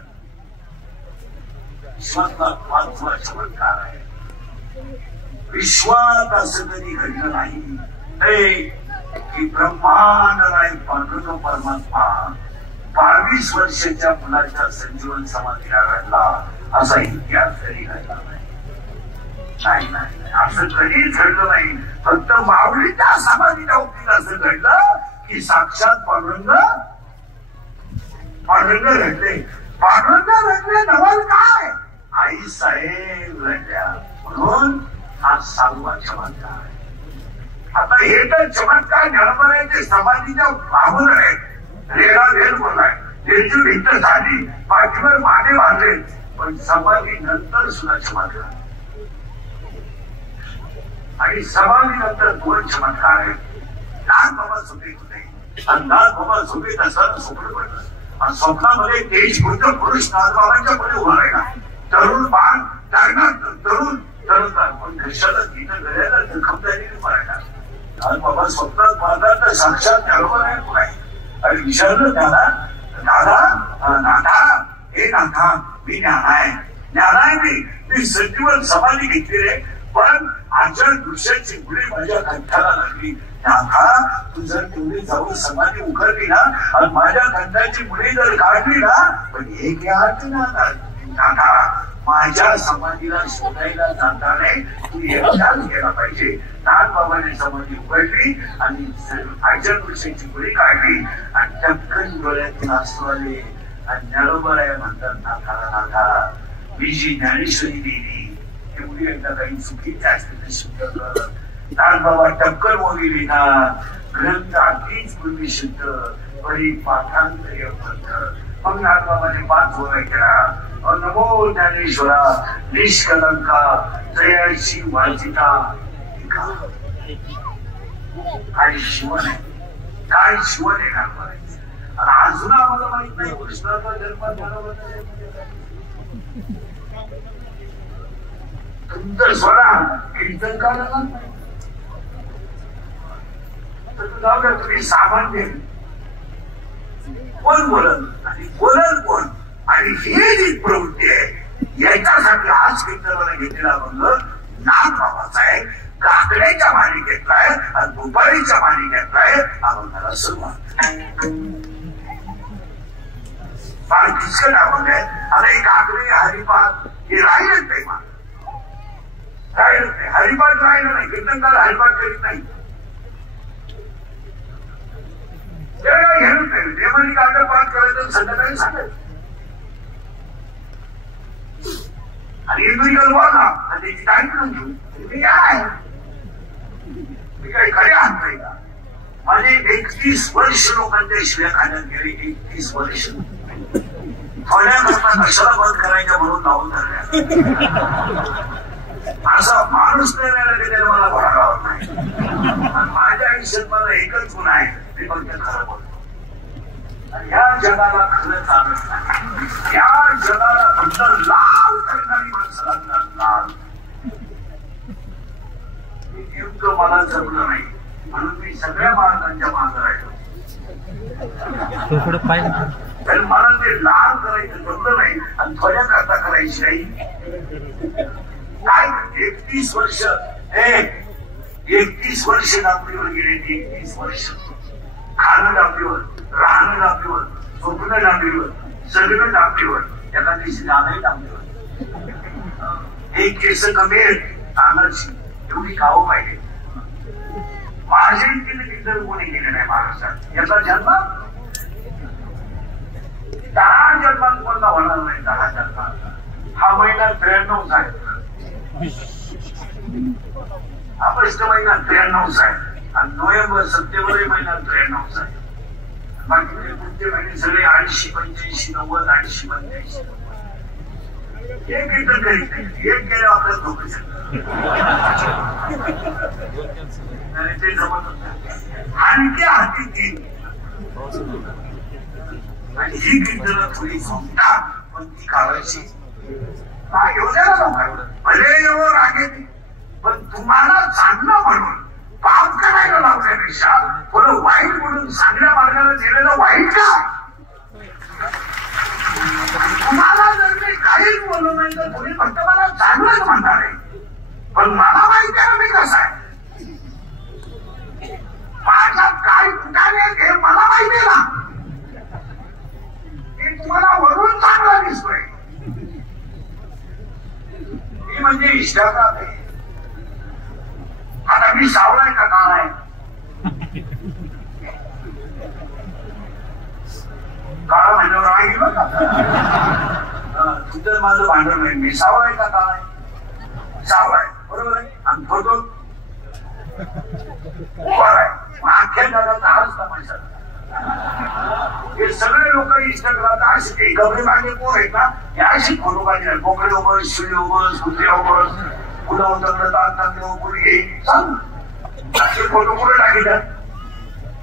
विश्वात चमत्कार आहे विश्वात असं कधी घडलं नाही की ब्रह्मांड नायक पांडुरंग परमात्मा 22 वर्षाच्या मुलाच्या संजीवन समाधीला घडला असा इतिहास कधी घडला नाही असं कधीच घडलं नाही फक्त माऊलीच्या समाधीच्या बाबतीत असं घडलं की साक्षात पांडुरंग घडले नवल काय आई साहेब घडल्या म्हणून हा 6वा चमत्कार आहे आता हे तर चमत्कार ज्ञानोबांच्या समाधीच्या बाजूला आहेत रेडा रेल बोललाय रेलची भिंत झाली पाठीवर माने बांधले पण समाधी नंतर सुद्धा चमत्कार आणि समाधी नंतर 2 चमत्कार आहेत लहान बाबा झोपेत होते आणि लहान बाबा झोपेत असताना स्वप्न पडलं आणि स्वप्नामध्ये तेज बुद्ध पुरुष नागबाबांच्या पुढे उभा राहिला तरुण बाण लागणार तरुण पण घशाला तिथं गळ्याला जखमदारीने मारला लहान बाबा स्वप्नात पाहतात तर साक्षात ज्ञानोबा आहे आणि विचारलं त्याला दादा हे नाथा मी ज्ञानाय मी संजीवन समाधी घेतली रे पण आचरण दृश्याची मुळे माझ्या कंठाला लागली नाथा तू जर तेवढी जाऊन समाधी उघडली ना आणि माझ्या कंठाची मुळे जर काढली ना पण एक यात नाथा माझ्या समाधीला शोधायला जाताना तू एकटाच गेला पाहिजे नागबाबाने समाधी उघडली आणि आचरण दृश्याची मुळे काढली आणि टक्कन डोळ्यातून आसू आले आणि ज्ञानोबा म्हणतात नाथा मी जी ज्ञानेश्वरी देवी तेवढी एकदा काही चुकीची असते शुद्ध नागबाबा टक्कन मोगिली ना ग्रंथ अगदीच पूर्वी शुद्ध बरी पाठांतर मग नागबाबाने 5 गोळ्या केला नमो ज्ञानेश्वरा निष्कलंका जयाची वाचिता काय शिवण आहे नागबाबाचे आणि अजून आम्हाला माहित नाही कृष्णाचा जन्म तुमचं स्वरा कीर्तन करायला तुम्ही सामान्य कोण बोलत आणि बोलत कोण आणि हे जी प्रवृत्ती आहे याच्यासाठी आज कीर्तनाला घेतलेला बंद नागबाबाचा आहे काकड्याच्या मालिकेतलाय आणि दुपारीच्या मालिकेतलाय अभंगाला सुरुवात फार किचकट अभंग आहे अरे काकडे हरिपाठ हे राहिलंच नाही हरिपाठ राहिलं नाही कीर्तनकार हरिपाठ करीत नाही घेऊन नाही देवानी कागद पाठ करायचं संध्याकाळी सांगायचं आणि इंद्रिकल बोला आणि त्याची काय करून घेऊ मी काय काही खरे आहात नाही का माझे 31 वर्ष लोकांच्या शिव्या खाण्यात गेले 31 वर्ष थोड्या करता कशाला बंद करायच्या म्हणून लावून धरल्या असा माणूस करायला गेल्याला मला भरावं नाही माझ्या आयुष्यात मला एकच गुण आहे ते फक्त खरं बोलतो या जगाला खरं चालत नाही या जगाला फक्त लाल करणारी माणसं लागणार लाल मला जमलं नाही म्हणून मी सगळ्या माणसांच्या मागे राहिलो तर मला ते लाल करायचं जमलं नाही आणि थोड्या करता करायची नाही. काय 31 वर्ष 31 वर्ष डाबरीवर गेले. 31 वर्ष खाणं डाबरीवर, राहणं डाबरीवर, झोपणं डाबरीवर, सगळं डाबरीवर, एका दिवशी जाणंही डाबरीवर. एक केस कमी तांदळची एवढी खावं पाहिजे. माझे इतर कोणी केले नाही महाराष्ट्रात. याचा जन्म 10 जन्मात कोणता होणार नाही. 10 जन्मात हा महिना 93 आहे. ऑगस्ट महिना 93 आहे आणि नोव्हेंबर सप्टेंबर महिना 93 आहे. बाकी पुढचे महिने सगळे 80, 85, 90, 80, 85. एक इतर करीत नाही. एक गेले आपल्याला धोकं आणि ते जमत होत आणखी हाती तीन आणि ही कीर्तन थोडी संपतात पण ती काढायची घेऊ द्या ना. भले एवढं रागेल पण तुम्हाला चांगलं म्हणून पाप करायला लावण्यापेक्षा थोडं वाईट म्हणून चांगल्या मार्गाला गेलेलं वाईट का. तुम्हाला जर मी काहीच बोललो नाही तर तुम्ही फक्त मला चांगलंच म्हणणार आहे. पण मला माहिती आहे मी कसं आहे. माझ्यात काय कुठाने हे मला माहिती आहे ना. मी तुम्हाला वरून चांगला दिसतोय. मी म्हणजे इष्टाचार आहे. आता मी सावळा आहे का काळा आहे. काळा म्हणल्यावर आहे बघा. तुझं माझं भांडण नाही. मी सावळा आहे का काळा आहे. सावळा आहे बरोबर आहे. आणि फोटो बरं आहे. अख्ख्या जगाचा हाच तमाशा. हे सगळे लोक इंस्टाग्रामला असे गबरे मागे पोर आहेत ना. हे अशी फोटो काढले. बोकडे उभं, शिळे उभं, कुत्रे उभं, कुठं उतरलं चांगलं कुठे सांग. असे फोटो कुठे टाकतात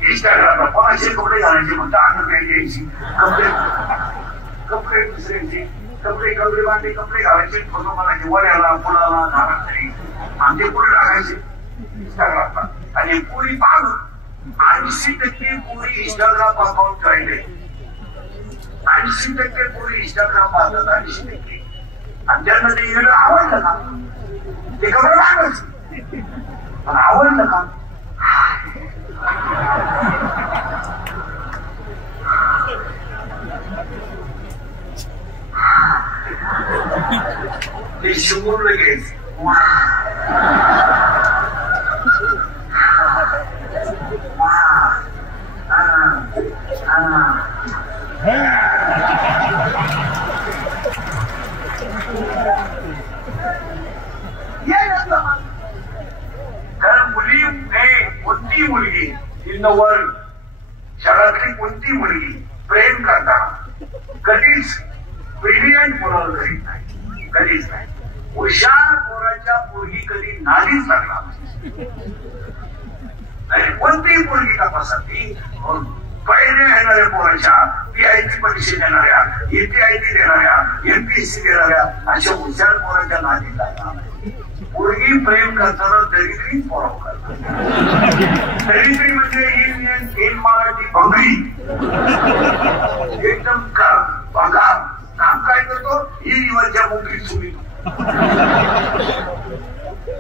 इंस्टाग्रामला. कोणाचे कपडे घालायचे म्हणता अंग काही द्यायची. कपडे दुसऱ्यांचे कपडे बांधे कपडे घालायचे. फोटो बनायचे वड्याला पुलाला झाडात तरी आमचे पुढे टाकायचे इंस्टाग्रामला. आणि पुरी पाहून 80% पुरी इंस्टाग्राम अकाउंट राहिले. 80% पुरी इंस्टाग्राम पाहतात. 80%. आणि ज्यांना ते इकडे आवडलं का ते कपडे मागायचे. पण आवडलं का ते शिवून लगेच कारण कोणती मुलगी इन द वर्ल्ड जगातली कोणती मुलगी प्रेम करताना कधीच ब्रिलियंट पोराला करीत नाही. कधीच नाही. हुशार पोराच्या पोरगी कधी नादीच लागला आणि कोणतीही पोरगी तपासत ती पहिले येणाऱ्या पोराच्या PIT परीक्षा देणाऱ्या, APIT देणाऱ्या, MPSC देणाऱ्या अशा हुशार पोराच्या नादी लागला. पोरगी प्रेम करताना दरिद्री पोराव करतात. दरिद्री म्हणजे इन मराठी भंगरी. एकदम पगार काम काय करतो ही रिवाजच्या मोकळी सुविधा.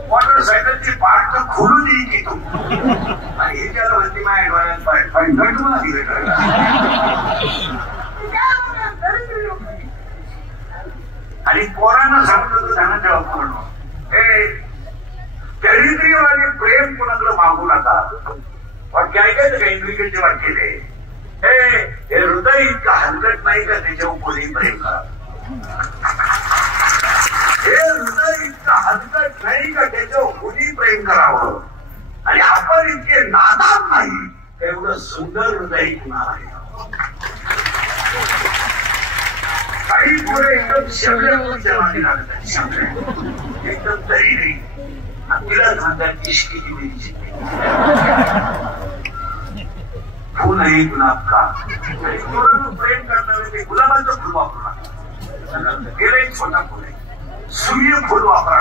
मोटरसायकलची पार्ट तर खोलून देईल की तू. आणि हे त्याला म्हणते माझ्या डोळ्यात पाय गटून आली. आणि पोरांना सांगतो तो ध्यानात ठेवा. पूर्ण हे दरिद्रीवाले प्रेम कोणाकडे मागू नका. वाक्य ऐकायचं का इंग्लिशचे वाक्य ते हे हृदय इतकं हलकट नाही का त्याच्यावर कोणी प्रेम करा. हे हृदय इतकं हलकट नाही का त्याच्यावर कोणी प्रेम करावं. आणि आपण इतके नादान नाही एवढं सुंदर हृदय कुणाला आहे. काही पुढे एकदम शब्द लागतात. शब्द एकदम तरी नाही. तिला म्हणतात इश्कीची मेरी फूल आहे गुलाब का. प्रेम करणारे ते गुलाबाचं फुल वापरला. गेलं एक छोटा फुल आहे. सूर्यफूल वापरा.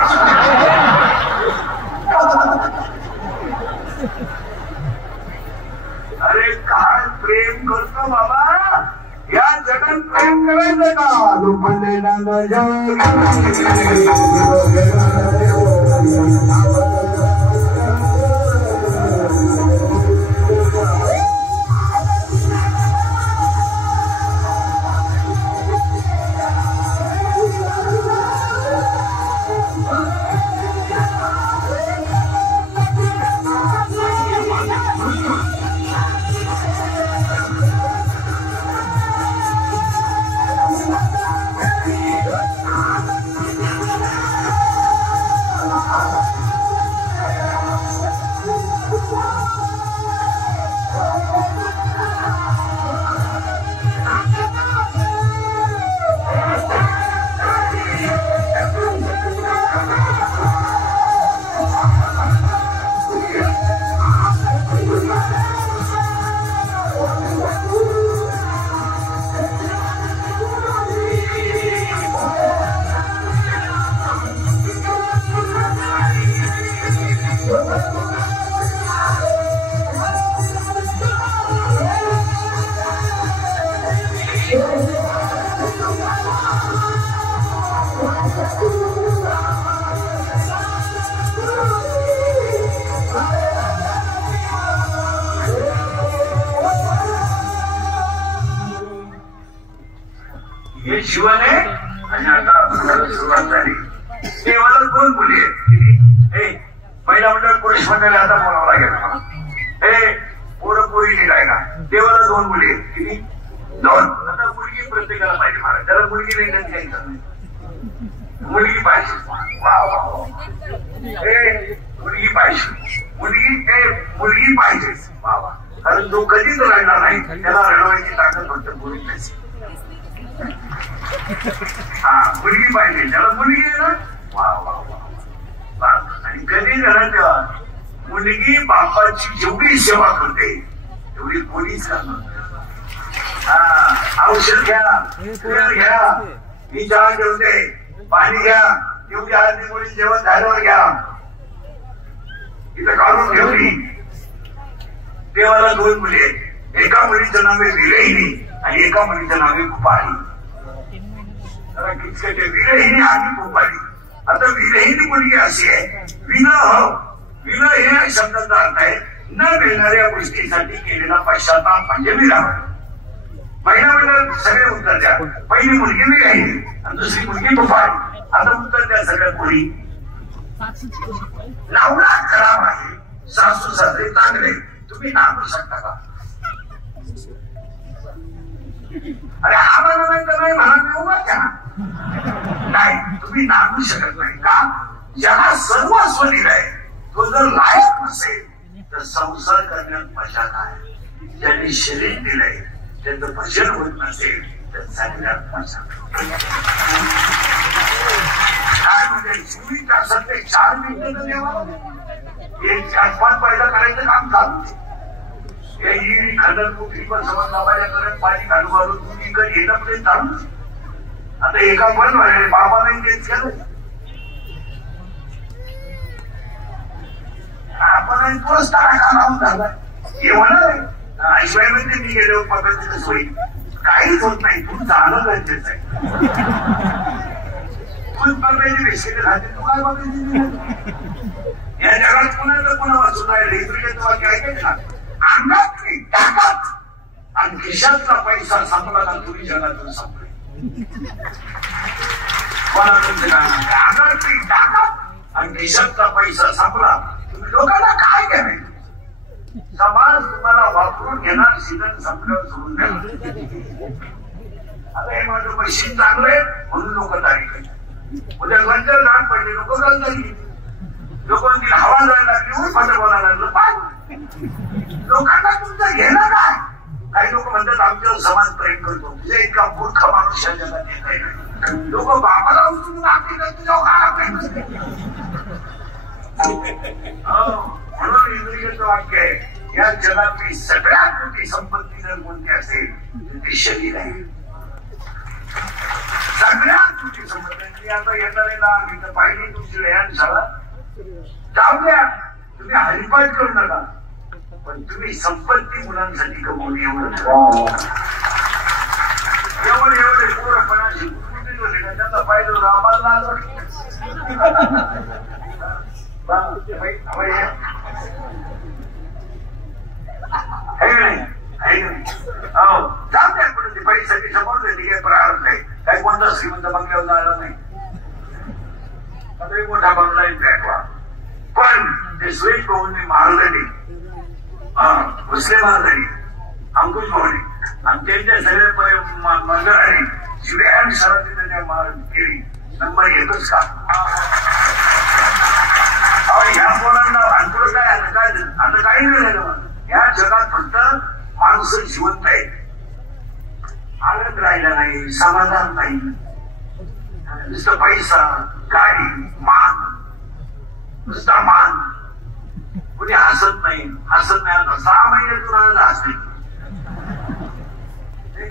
अरे काय प्रेम करतो बाबा. जगात प्रेम करायचं का दुपटे हे शिवाने आणि आता सुरुवात झाली. देवाला दोन मुली आहेत. महिला मंडळ पुरुष मंडळ आता बोलावं लागेल मला. हे पोरं पोरी निघायला देवाला दोन मुली आहेत. किती? दोन. आता मुलगी प्रत्येकाला पाहिजे महाराज. त्याला मुलगी नाही तर घ्यायचं नाही. मुलगी पाहिजे. मुलगी पाहिजे. मुलगी पाहिजे. वा वा. कारण तो कधीच रडणार नाही. त्याला रडवायची ताकद फक्त मुलीच. हा मुलगी पाहिजे. त्याला मुलगी आहे ना. वा वा वा. आणि कधी घरात तेव्हा मुलगी बापाची जेवढी सेवा करते तेवढी कोणीच करणार. हा औषध घ्या, तेल घ्या, मी चहा ठेवते, पाणी घ्या, तेवढी आरती मुली जेवण झाल्यावर घ्या. इथं काढून ठेवली. देवाला दोन मुली आहेत. एका मुलीचं नाव आहे विरहिणी आणि एका मुलीचं नाव आहे कुपारी. विरहिणी आणि कुपारी. आता विरहिणी मुलगी अशी आहे. विरह हे शब्दाचा अर्थ आहे न मिळणाऱ्या गोष्टीसाठी केलेला पश्चाताप म्हणजे विरह. पहिला महिला सगळे उत्तर द्या. पहिली मुलगी विरहिणी आणि दुसरी मुलगी कुपारी. आता उत्तर द्या सगळ्या मुली. नवरा खराब आहे, सासू सासरे चांगले, तुम्ही नांदू शकता का? अरे हा म्हणा नाही म्हणा मी उभा द्या. नाही तुम्ही नांदू शकत नाही का? ज्याला सर्वस्व दिलंय तो जर लायक नसेल तर संसार करण्यात मजा काय? ज्यांनी शरीर दिलंय त्याचं भजन होत नसेल तर चांगल्यात मजा काय? म्हणजे 24 तासात ते 4 मिनिटं देवा. एक 4-5 पायला करायचं काम चालू. खंडन कुठली पण समज लावायला करत पाणी घालू घालून तुम्ही इकडे येणं पुढे चालू. आता एका पण बाबा नाही तेच केलं. आपण पुरस्कार लावून झाला हे होणार. ऐश्वर्यामध्ये मी गेलो पद्धतीचं सोयी काहीच होत नाही. तू जाणं गरजेचं आहे. तूच बघायची बेसिक राहते. तू काय बघायची? या जगात कुणाचं कुणा वाचून राहिलं इतरिकेचं वाक्य ऐकायचं ना. अंगातली ताकद आणि खिशातला पैसा संपला का तुम्ही जगातून संपले. अंगातली ताकद आणि खिशातला पैसा संपला तुम्ही लोकांना काय करायचं? समाज तुम्हाला वापरून घेणार. सीझन संपल्यावर सोडून द्या. आता हे माझं पैसे चांगले म्हणून लोक तारीख करतात. उद्या गंजर घाट पडले लोक गंजली. लोकांची हवा जायला लागली ऊन फाटं बोलायला लागलं. पाय लोकांना तुमचं घेणं काय? काही लोक म्हणतात आमच्यावर समाज प्रेम करतो. तुझ्या इतका मूर्ख माणूस या जगात येत आहे. लोक बापाला उचलून आपली तुझ्या काळा प्रेम करते. म्हणून इंद्रियाचं वाक्य आहे या जगातली सगळ्यात मोठी संपत्ती जर कोणती असेल तर ती शरीर आहे. सगळ्यात मोठी संपत्ती. आता येणाऱ्याला मी तर पाहिली तुमची व्यायामशाळा जाऊ द्या. तुम्ही हरिपाठ करू नका पण तुम्ही संपत्ती मुलांसाठी कमवली. एवढं एवढे पोरपणाशी होते का त्यांना पाहिलं रामाला पैशाची समोर काही प्रारंभ नाही काही कोणता श्रीमंत बंगल्यावर जाणार नाही मोठा बंगला भेटवा पण ते सुरेश भाऊंनी मारलं भोसले महाराजांनी अंकुश भाऊनी आणि त्यांच्या सगळ्या मंडळाने शिव्या सरांनी त्यांनी केली नंबर येतोच का ह्या पोरांना अंतर काय आता काही नाही झालं या जगात फक्त माणसं जिवंत आहेत आनंद राहिला नाही समाधान नाही नुसतं पैसा गाडी मान नुसता मान कुणी हसत नाही आता 6 महिन्यातून आज हसते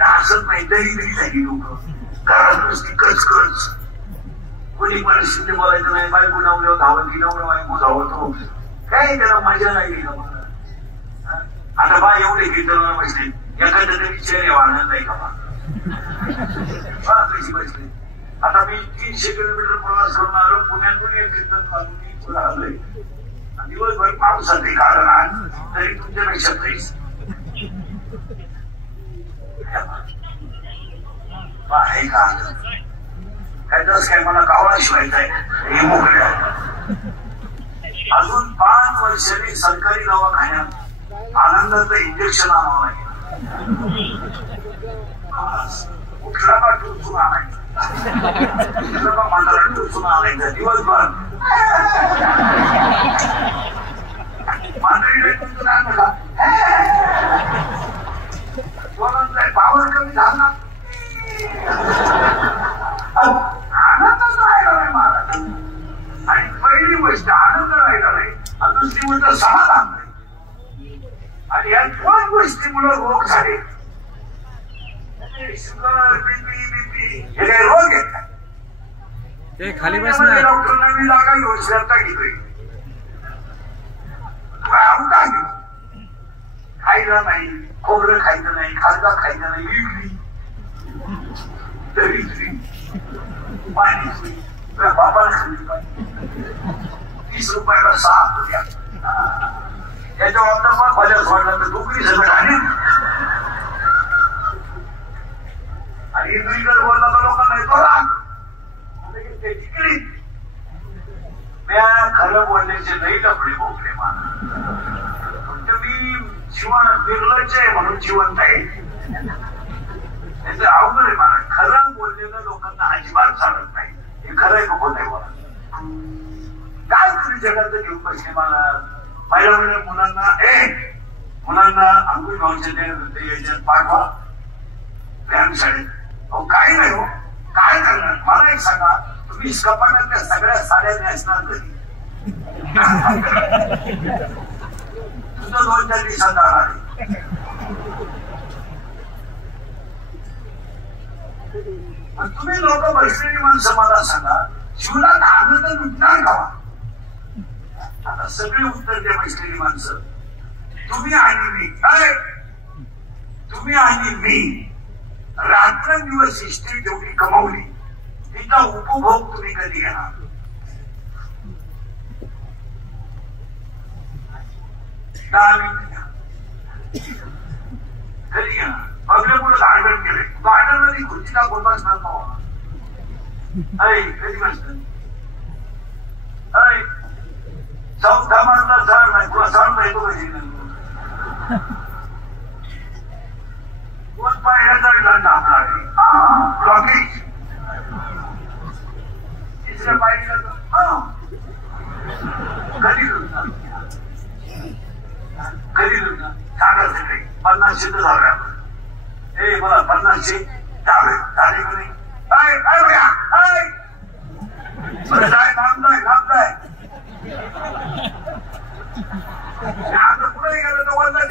हसत नाही तरी तरी झाली लोक घरात नुसती कचकच कुणी परिस्थिती बोलायचं नाही बायको नवऱ्यावर धावत की नवऱ्या बायको धावतो काय त्याला मजा नाही आता बा एवढे कीर्तनाला बसले एखाद्या तरी चेहरे वाढणार नाही का कशी बसले आता मी 300 किलोमीटर प्रवास करून आलो पुण्यातून एक कीर्तन घालून तुला आलोय दिवसभर पावसाचे कारण तरी तुमच्यापेक्षा प्लीज आहे का त्याच काय मला कावळा शिवायचा आहे हे मोकळे अजून 5 वर्षांनी सरकारी दवाखान्यात आनंदाचं इंजेक्शन आणावं लागेल कुठला का टुचून आणायचं कुठला का मांडला टुचून आणायचं दिवसभर मांडळीला टुचून आणलं का पावर कमी झाला आनंदच राहिला नाही महाराज आणि पहिली गोष्ट आनंद राहिला नाही आणि दुसरी गोष्ट समाधान नाही आणि या 2 गोष्टीमुळे रोग झाले शुगर बीपी हे काही रोग आहेत खाली बसणार डॉक्टरना मी जागा योजना घेतोय आवडा घेऊ खायला नाही खोबरं खायचं नाही खालका खायचं नाही इडली तरी पाणी बाबाला खाल्ली पाहिजे 30 रुपयाला 6 होत्या याच्या बाबतीत बजाज वाढला तर डोकरी सगळं आणि इकडे बोलला तर लोकांना येतो राग तिकडे मी खरं बोलण्याचे नाही टपडे बोकले मला मी जीवन निर्लज्ज आहे म्हणून जिवंत आहे त्याचं अवघड आहे मला खरं बोललेलं लोकांना अजिबात चालत नाही हे खरंय नको नाही मला काय तुम्ही जगात घेऊन बसले मला पहिल्या मुलांना अंकुश भाऊच्या याच्यात पाठवा व्यायाम शाळेत अहो काही नाही हो काय करणार मला एक सांगा तुम्ही कपाटातल्या सगळ्या साड्या नेसणार तरी तुझं 2-4 दिवसात आला तुम्ही लोक बसलेली माणसं मला सांगा जीवनात आनंद लुटणार का आता सगळे उत्तर द्या बसलेली माणसं तुम्ही आणि मी रात्रंदिवस इष्टी जेवढी कमावली तिचा उपभोग तुम्ही कधी घेणार कधी घेणार आपल्या पुढे गार्डन केले गार्डन मध्ये खुर्चीला कोणता स्नान पावा कधी बसत चौथा मारला झाड नाही तुला झाड नाही तो कधी कोण पाहिला चढला आपला ब्लॉकेज तिसऱ्या पाहिला कधी लुटणार सांगा सगळे 50 तर झाले आपण मला 50 झाले का नाही आता पुढे गेलं तर वरला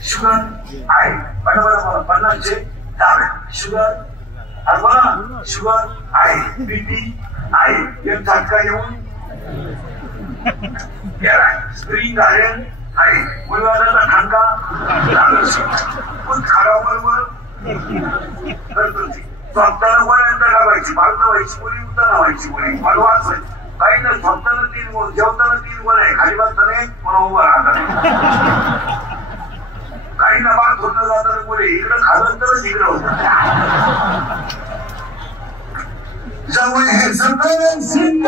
शुगर आहे बरोबर 50 शुगर आणि मला शुगर आहे, बीपी आहे, एक झटका येऊन स्प्रिंग आयर्न आहे, मुलगाचा ठणका पण खाडाबरोबर करतो. स्वतःला वयानंतर लावायची, भारत व्हायची मुली, उताना व्हायची मुली, मला वाचायची काही नाही. स्वतःला 3 गोल, जेवताना 3 गोल आहे, खाली बसताना मला उभं राहतात. काही ना बात होतं जाताना मुली इकडं खालं तरच इकडं होतं. जवळ हे सगळं सिंध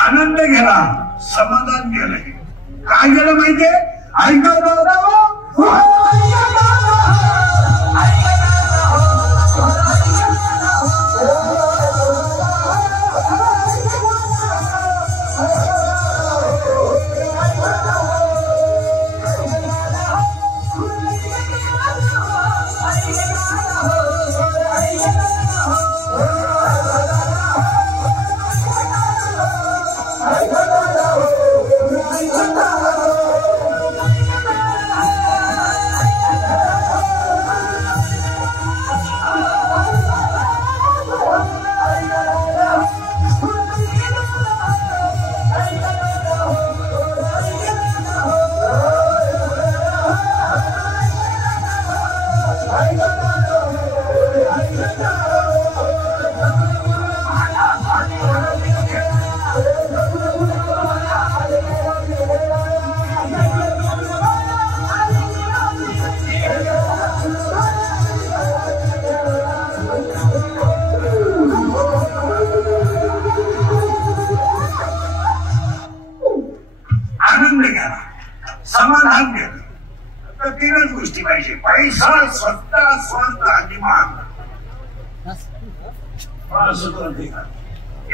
आनंद गेला, समाधान गेलं. काय गेलं माहितीये? ऐका समाधान गेलं. तर 3च गोष्टी पाहिजे: पैसा, सत्ता, स्वार्थ आणि मान.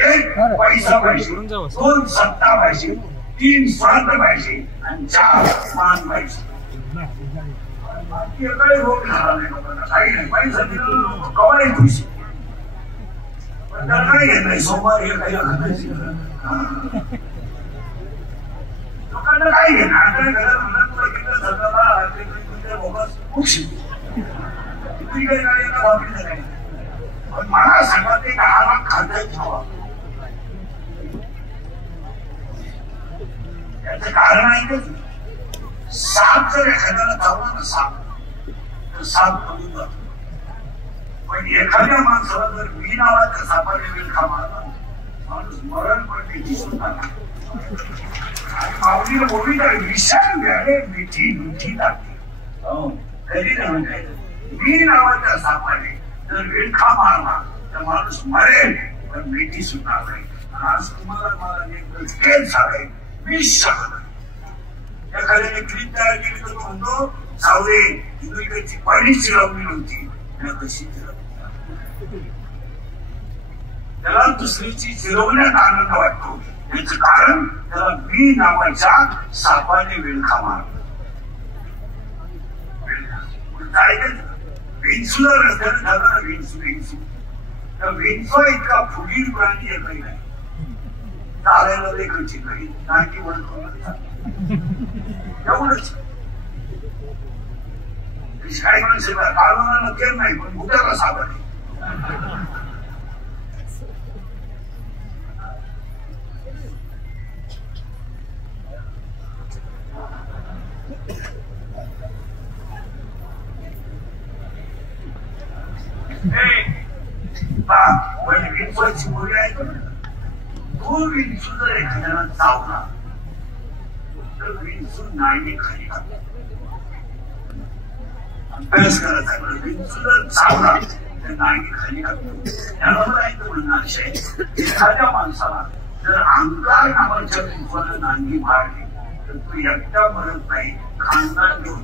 एक पैसा पाहिजे, 2 सत्ता पाहिजे, 3 स्वार्थ पाहिजे आणि 4 मान पाहिजे. काही रोग झाला नाही लोकांना, काही नाही. पैसा दिला लोक कवाय खुशी, पण त्याला काय घेत नाही. सोमवार हे काही लोकांना काय घेणार? पण मला सांगा, ते 10 लाख खात्यात हवा, त्याचं कारण आहे का? साप जर एखाद्याला चावला ना, साप तर साप पडून जातो. पण एखाद्या माणसाला जर मी नावाच्या सापाने विळखा मारला, माणूस मरण पण दिसून आला. आणि माऊलीला बोलली तर विशाल व्याडे मिठी मिठी लागते. कधी नाही म्हणताय, मी नावाच्या सापाने जर विळखा मारला तर माणूस मरेल पण मिठी सुद्धा नाही. आज तुम्हाला मला तेच झालंय. विष एखाद्याने क्रीम तयार केली तर तो म्हणतो, सावरे इकडची पहिलीच चिरवणी नव्हती, कशी चिरवली. त्याला दुसरीची चिरवण्यात आनंद वाटतो. याचं कारण त्याला मी नावाच्या सापाने विळखा मारला. विंचूला रस्त्याने झाला ना, विंचू तर विंचू इतका फुगीर प्राणी एकही नाही. चालायला लेखायची नाही, नाकी वळतो एवढंच. काही माणसं काळवाला केलं नाही, पण भुताला सापडली. विंचवाची मुली आहे का? तो विंचू जर एखाद्याला चावला तर विंचू नाही खाली अभ्यास करायचा. विंचू जर चावला त्या नांगी खाली घालतो. त्याला मला एक म्हणणं असे, एखाद्या माणसाला जर अहंकार नावाच्या विश्वाला नांगी मारली तर तो एकटा मरत नाही, खानदान घेऊन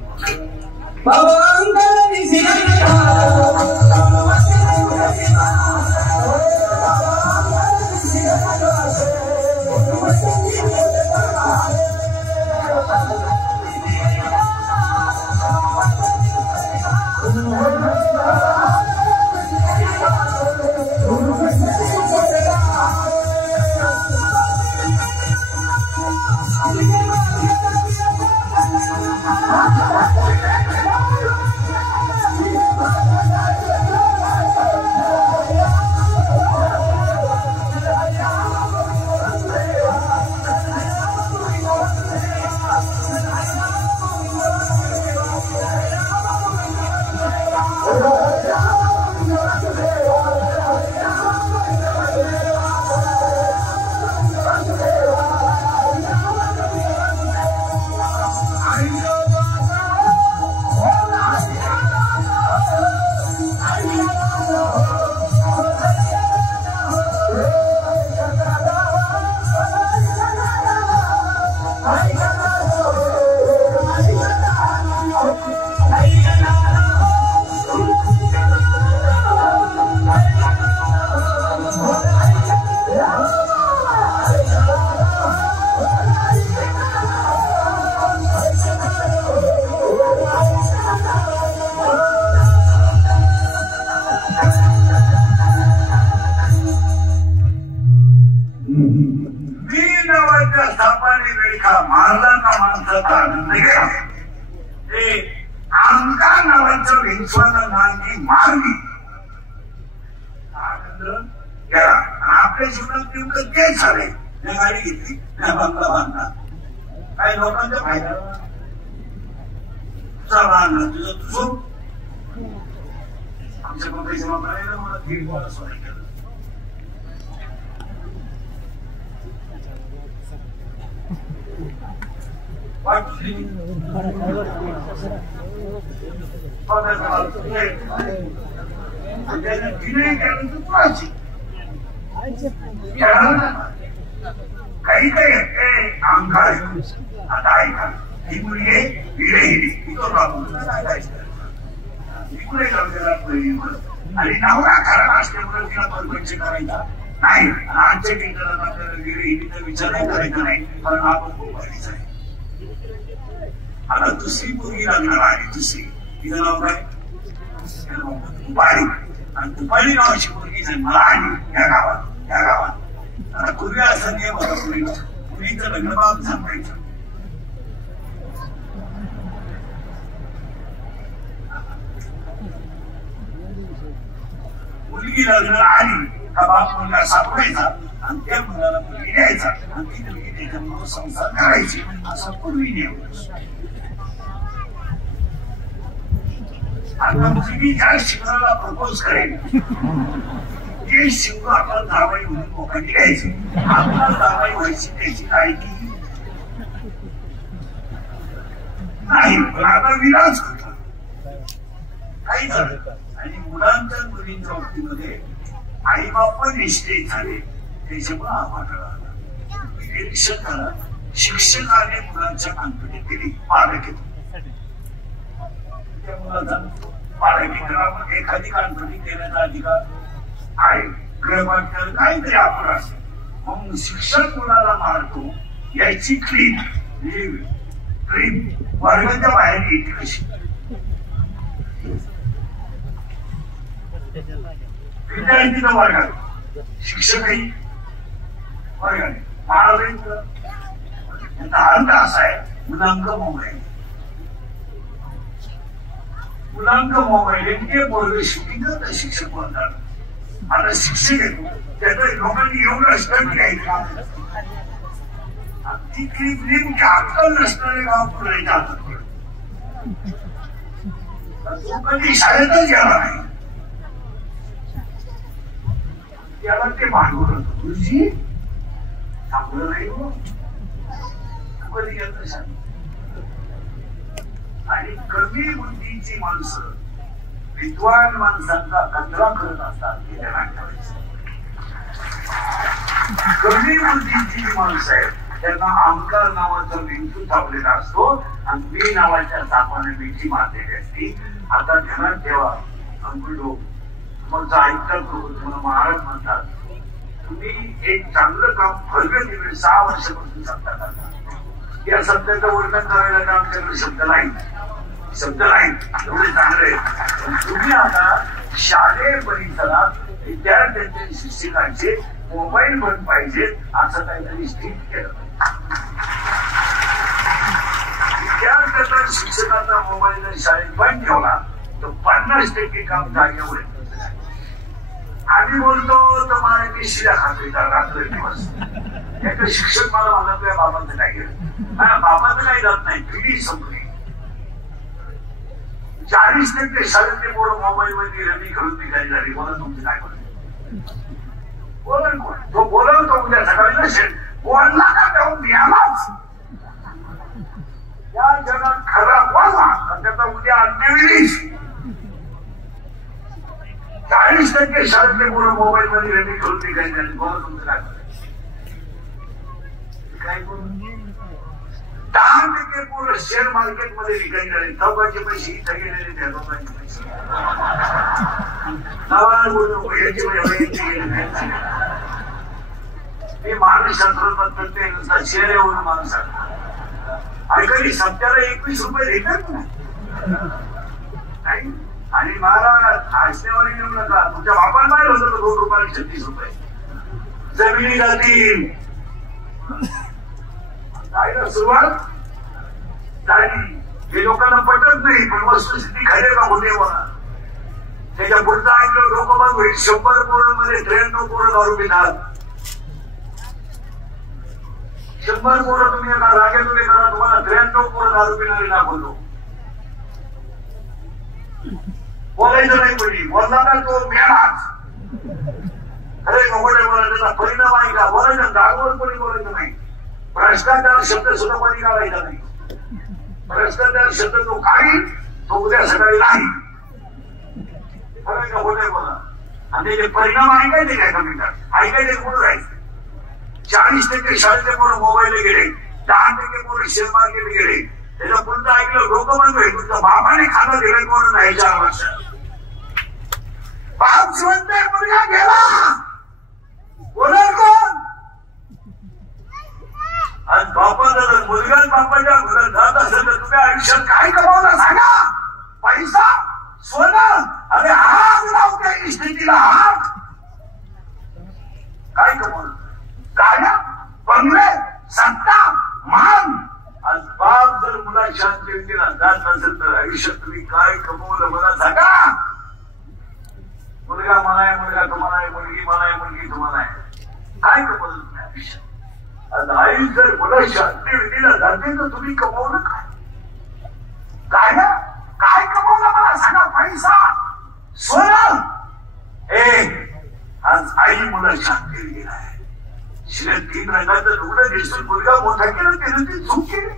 आपल्या जीवनात नेमकं तेच झालंय. त्या गाडी घेतली, त्या बंगला बांधला, काही लोकांच्या फायदा तुझा बांधला, तुझं तुझं आमच्या बाबाच्या बाबाला मला 1.5 वर्ष केलं. काही काही अहंकार आता ऐका, ही मुलगी आणि नवरा खरा असल्यामुळे तिला परपंच करायचा नाही. आजच्या ठिकाणी आपल्याला विरहिणीचा विचार नाही करायचा नाही, पण आपण खूप वाढीचा आहे. आता दुसरी मुलगी लागणार आहे, दुसरी तिचं नाव काय, तुपाडी. आणि तुपाडी नावाची मुलगी जन्माला आली या गावात. आता पूर्वी असा नियम होता, मुलीचं लग्न बाप सांगायचं. मुलगी लग्नाला आली का बाप मुलगा सापडायचा आणि त्या मुलाला मुलगी द्यायचा आणि ती मुलगी त्याच्यामुळे संसार करायची, असा पूर्वी नियम. आता मुलगी ज्या शिवराला प्रपोज करेल ते शिव आपण जावई म्हणून मोकाटी घ्यायची, आपल्याला जावई व्हायची त्याची लायकी नाही. पण आता विराज होता काही झालं. आणि मुलांच्या मुलींच्या बाबतीमध्ये आई बाप निश्चित झाले, त्याच्यामुळे आम्हाला निरीक्षण करा. शिक्षकाने मुलांच्या कानपटीत दिली पालक त्या मुलाचा पालकी एखादी कानपटी देण्याचा अधिकार आहे. गृहपाठाला काहीतरी आपण असेल, मग शिक्षक मुलाला मारतो याची क्लीन वर्गाच्या बाहेर येते कशी. विद्यार्थी वर्गात, शिक्षकही वर्गाने मारायचा. याचा अर्थ असा आहे, मुलांक मोबाईल हे पोरग शूटिंग करतात शिक्षक म्हणतात. आता शिक्षक येतो त्याचं लोकांनी एवढं स्टंट घ्यायचं, तिथली नेमकी अक्कल नसणारे गाव पुरायच्या हातात पडतो. तो कधी शाळेतच गेला नाही, त्याला ते भांडवल होतं, गुरुजी चांगलं नाही हो, तू कधी गेलं सांग. आणि कमी बुद्धीची माणसं विद्वान माणसांचा कचरा करत असतात हे ध्यानात ठेवायचं. कमी बुद्धीची जी माणसं आहेत त्यांना अहंकार नावाचा विंचू थापलेला असतो आणि मी नावाच्या सापाने मिठी मारलेली असती. आता ध्यानात ठेवा अंकुडो तुमचं ऐकतात तुम्हाला महाराज म्हणतात तुम्ही एक चांगलं काम भव्य दिले 6 वर्षापासून सत्ता करता. या सत्याचं वर्णन करायला का आमच्याकडे शब्द नाही एवढे चांगले. तुम्ही आता शालेय परिसरात विद्यार्थ्यांचे शिक्षकांचे मोबाईल बंद पाहिजेत असं काहीतरी स्थित केलं विद्यार्थ्यांचा शिक्षकाचा मोबाईल जर शाळेत बंद ठेवला तर 50% काम जागेवर येत. आम्ही बोलतो तर मला मी शिल्या खातो रात्र दिवस. एक शिक्षक मला म्हणत तुझ्या बाबांचं काय गेलं बाबांचं काही जात नाही पिढी संपली. 40% शाळेतले पोरं मोबाईल मध्ये रमी खेळून निघाली झाली. मला तुमची काय बोलतो बोलल कोण तो बोलल तो उद्या सकाळी नसेल बोलला का तेव्हा यालाच या जगात खरा बोलला त्याचा उद्या अंत्यविधीच. 40% शाळेतले पोरं मोबाईल मध्ये रमी खेळून निघाली झाली. मला तुमचं काय काय बोल 10% पोरं शेअर मार्केट मध्ये विकायला झाले. चौकाचे पैसे इथे गेलेले त्या लोकांचे पैसे मी मानसशास्त्रात करते नुसता शेअर येऊन माणूस ऐकली सत्याला 21 रुपये देतात नाही. आणि महाराज हसण्यावारी नेऊ नका. तुमच्या बापाला माहित होतं 2 रुपयाला 36 रुपये जमिनी जातील. जायला सुरुवात झाली. हे लोकांना पटत नाही पण वस्तुस्थिती खरे का होते बघा. त्याच्या पुढचं ऐकलं डोकं बघ होईल. 100 पोरांमध्ये 93 पोरं दारू पितात. 100 पोरं तुम्ही एका जागेतून करा तुम्हाला 93 पोरं दारू पिणारे दाखवतो. बोलायचं नाही पडली बोलला तर तो मेलाच. खरे मोठे बोला त्याचा परिणाम आहे का बोलायचं जागेवर कोणी बोलायचं नाही. भ्रष्टाचार शब्द सुद्धा कोणी काढायचा नाही. भ्रष्टाचार शब्द तो काढील तो उद्या सकाळी नाही. खोटे बोला आणि त्याचे परिणाम ऐकायचे काय कमी ऐकायचे कुठं जायचं. 40% शाळेचे पोरं मोबाईल गेले. 10% पोरं शेअर मार्केट गेले. त्याच्या पुढचं ऐकलं डोकं बंद होईल. तुमच्या बापाने खाणं दिलं कोण नाही 4 वर्ष. बाप जिवंत मुलगा गेला बोलाल कोण. आणि बापाचा मुलगा बापाच्या घरात जात असेल तर तुम्ही आयुष्यात काय कमावलं सांगा. पैसा सोनं अरे हात लावते स्थितीला हात काय कमवलं. गाड्या बंगले सत्ता मान. आज बाप जर मुला शांतीला जात असेल तर आयुष्यात तुम्ही काय कमवलं मला सांगा. मुलगा मला आहे मुलगा तुम्हाला आहे मुलगी मला आहे मुलगी तुम्हाला आहे. काय कमवलं तुम्ही आयुष्यात. आज आई जर मुला शांतीला जाते तर तुम्ही कमवलं काय. गाड्या काय कमवलं मला सांगा. पैसा सोनं. आज आई मुला शांती गेलाय. 3 रंगाचं लुगडं दिसून मुलगा मोठा केलं त्यानं ती चूक केली.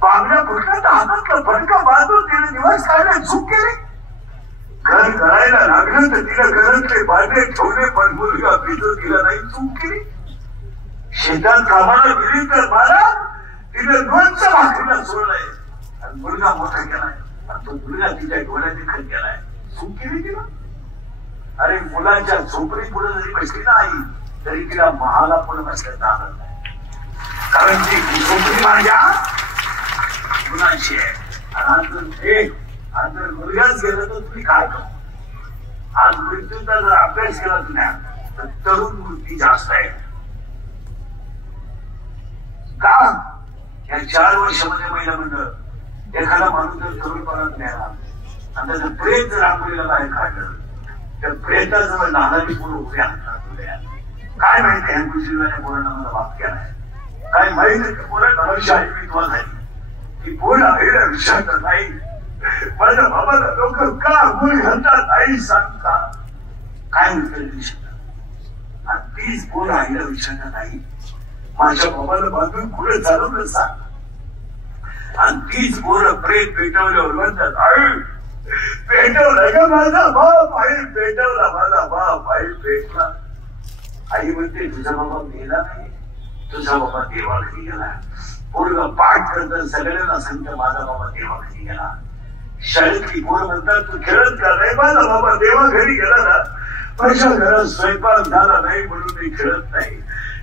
बांगड्या फुटकाचा हातातलं फटका बांधून तिने दिवस काढले चूक केली. घर करायला लागलं तर तिला घरातले भांडे ठेवले पण मुलगा भेटून तिला नाही चूक केली. शेतात कामाला गेली तर मला तिने 2चं भाकरीला सोडलंय आणि मुलगा मोठा केलाय. तो मुलगा तिच्या डोळ्यात देखत गेलाय. चूक केली तिला. अरे मुलांच्या झोपडी पुढे जरी बसली ना आई तरी तिला महाला पुढे बसल्याचा आनंद नाही. कारण ती झोपडी माझ्या मुलांची आहे. आज जर मुलगाच गेला तर तुम्ही काय करू. आज मृत्यूचा जर अभ्यास केला तुम्ही तर तरुण मृत्यू जास्त आहे. का या 4 वर्षामध्ये महिला मंडळ एखादा माणूस जर तरुणपणात मिळाला आणि त्याचं प्रेत जर आंघोळीला बाहेर काढलं तर प्रेताजवळ नानाची पोरं उभ्या काय माहिती ह्या गुजरीवाल्या पोरांना मला बाप केलाय. काय माहिती पोरं हर्ष आहे मी तुम्हाला झाली की पोरं वेगळ्या विषयात नाही. माझ्या बाबाला लोक का आंघोळी घालतात आई सांगता काय म्हणते विषयात. आणि तीच पोरं आईला विषयात नाही. माझ्या बाबाला बांधून पुढे चालवलं सांग आणि तीच पोरं प्रेत पेटवल्यावर म्हणतात आई पेटवला का माझा बाप आई, पेटवला माझा बाप आई, पेटला. आई म्हणते तुझा बाबा मेला नाही, तुझा बाबा देवाघरी गेला. पोरगा पाठ करत सगळ्यांना सांगतं माझा बाबा देवाघरी गेला. शाळेतली पोरं म्हणतात तू खेळत का नाही, माझा बाबा देवाघरी गेला ना, माझ्या घरात स्वयंपाक झाला नाही म्हणून मी खेळत नाही.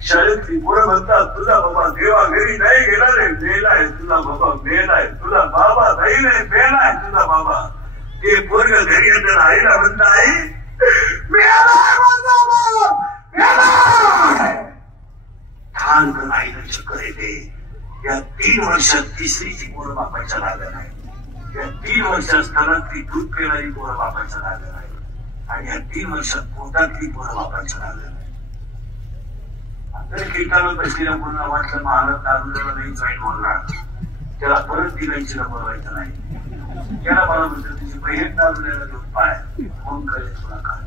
शाळेतली पोरं म्हणतात तुझा बाबा देवाघरी नाही गेला रे, मेलाय तुझा बाबा, मेलाय तुझा बाबा, नाही नाही मेलाय तुझा बाबा. ते पोरग घरी येताना आईला म्हणत आई मेलाय माझा बाप, मेलाय. ठाण करून आईला चक्कर येते. या 3 वर्षात तिसरीची पोरं बापायच्या लागलं नाही. या 3 वर्षात स्तनातली दूध पिणारी पोरं बापायच्या लागलं नाही. आणि या 3 वर्षात पोटातली पोरं बापायच्या लागलं नाही. कीर्तनात बसलेल्या मुलांना वाटलं महाराज दारूला नाही जॉईन बोलणार, त्याला परत दिवायचीला बोलवायचं नाही. त्याला मला म्हणतं तुझी बहीण दारूला घेऊन पाय मग करेल तुला काय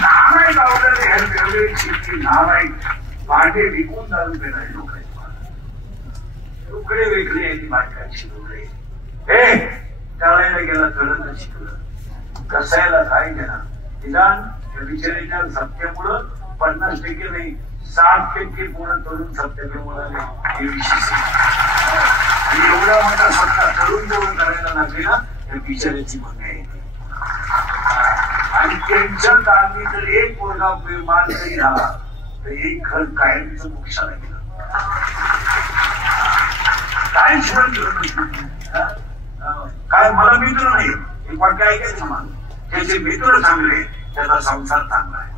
नाव आहे गावलेले हे वेगळे नाव आहे. भांडे विकून दारू पेणारे लोक आहेत. तुकडे वेगळे आहेत बाटकांची लोकडे. हे टाळायला गेला कळत शिकलं, कसायला काय घेणार. निदान या बिचारीच्या सत्यामुळं 50% नाही 60% पूर्ण तरुण सत्याने मुलाने हे विशेष. आणि एवढा मोठा सत्ता तरुण जवळ करायला लागले ना त्या बिचाऱ्याची मागणी आहे. आणि त्यांच्या दाबी जर एक पोरगा मान जरी झाला तर एक घर कायमचं मोक्षाला गेलं. काय शिवाय काय मला मित्र नाही, एक वाक्य ऐकायचं मला. त्याचे मित्र चांगले त्याचा संसार चांगला आहे.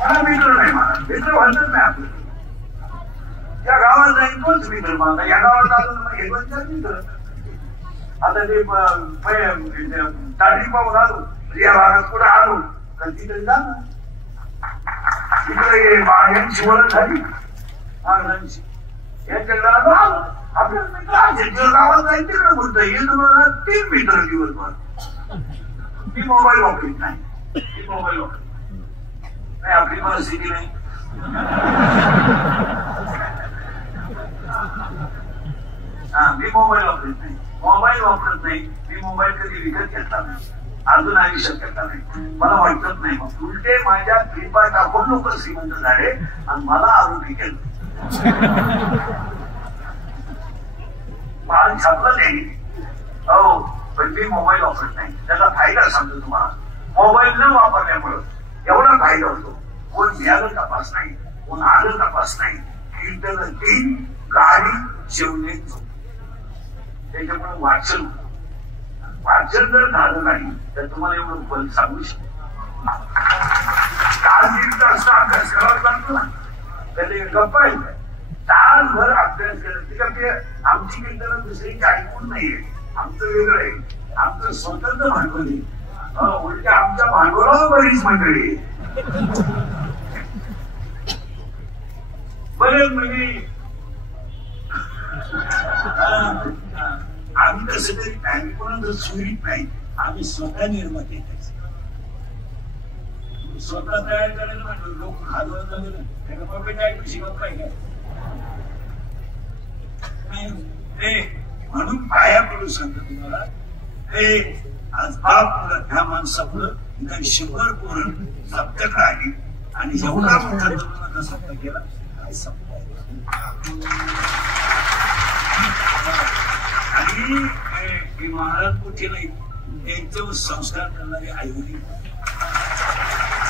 मला मित्र नाही, मला मित्र म्हणतात नाही आपलं. या गावात जाईल तोच मित्र माझा, या गावात आलो हे दोन-चार मित्र. आता ते तारी पाहून आलो या भागात कुठे आलो तर तिकडे जा ना, तिकडे यांची ओळख झाली महाराजांची. यांच्याकडे आलो आपल्या मित्र गावात जाईल तिकडे बोलतो हे तुम्हाला 3 मित्र दिवसभर. मी मोबाईल वापरीत नाही, मी मोबाईल वापरत नाही, आपली परिस्थिती नाही. मी मोबाईल वापरत नाही, मोबाईल वापरत नाही. मी मोबाईल कधी विकत घेतला नाही, अजून आयुष्यात घेतला नाही. मला वाटत नाही. मग उलटे माझ्या कृपा टाकून लोक श्रीमंत झाले आणि मला आरोग्य केलं. मला छापलं नाही हो, पण मी मोबाईल वापरत नाही. त्याचा फायदा सांगतो तुम्हाला. मोबाईल न वापरल्यामुळं एवढा फायदा होतो. कोण मिळालं तपास नाही, कोण आलं तपास नाही. कीर्तन 3 गाडी जेवणे त्याच्यामुळे वाचन जर झालं नाही तर तुम्हाला एवढं फल सांगू शकतो. अभ्यास करावा लागतो ना, त्याला गप्पा येत तासभर अभ्यास केला. आमची कीर्तन दुसऱ्यांची ऐकून नाहीये, आमचं वेगळं आहे. आमचं स्वतंत्र भांडवल आहे. उलट आमच्या भांडवलावर बरीच मंडळी बरेच म्हणजे आम्ही कसं तरी आम्ही कोणाचं चोरीत नाही, आम्ही स्वतः निर्माते. स्वतः तयार करायला म्हणतो लोक खाजवत झाले ना त्याला पप्पे ऐकू शिकत काय म्हणून पाया पडून सांगतो तुम्हाला. आज बाप त्या माणसापुढं 100 पोरं सप्तक आली आणि एवढा मोठा तरुणाचा सप्ताह केला. काय सप्ताह आणि महाराज कुठे नाही, त्यांच्यावर संस्कार करणारे आईवडील.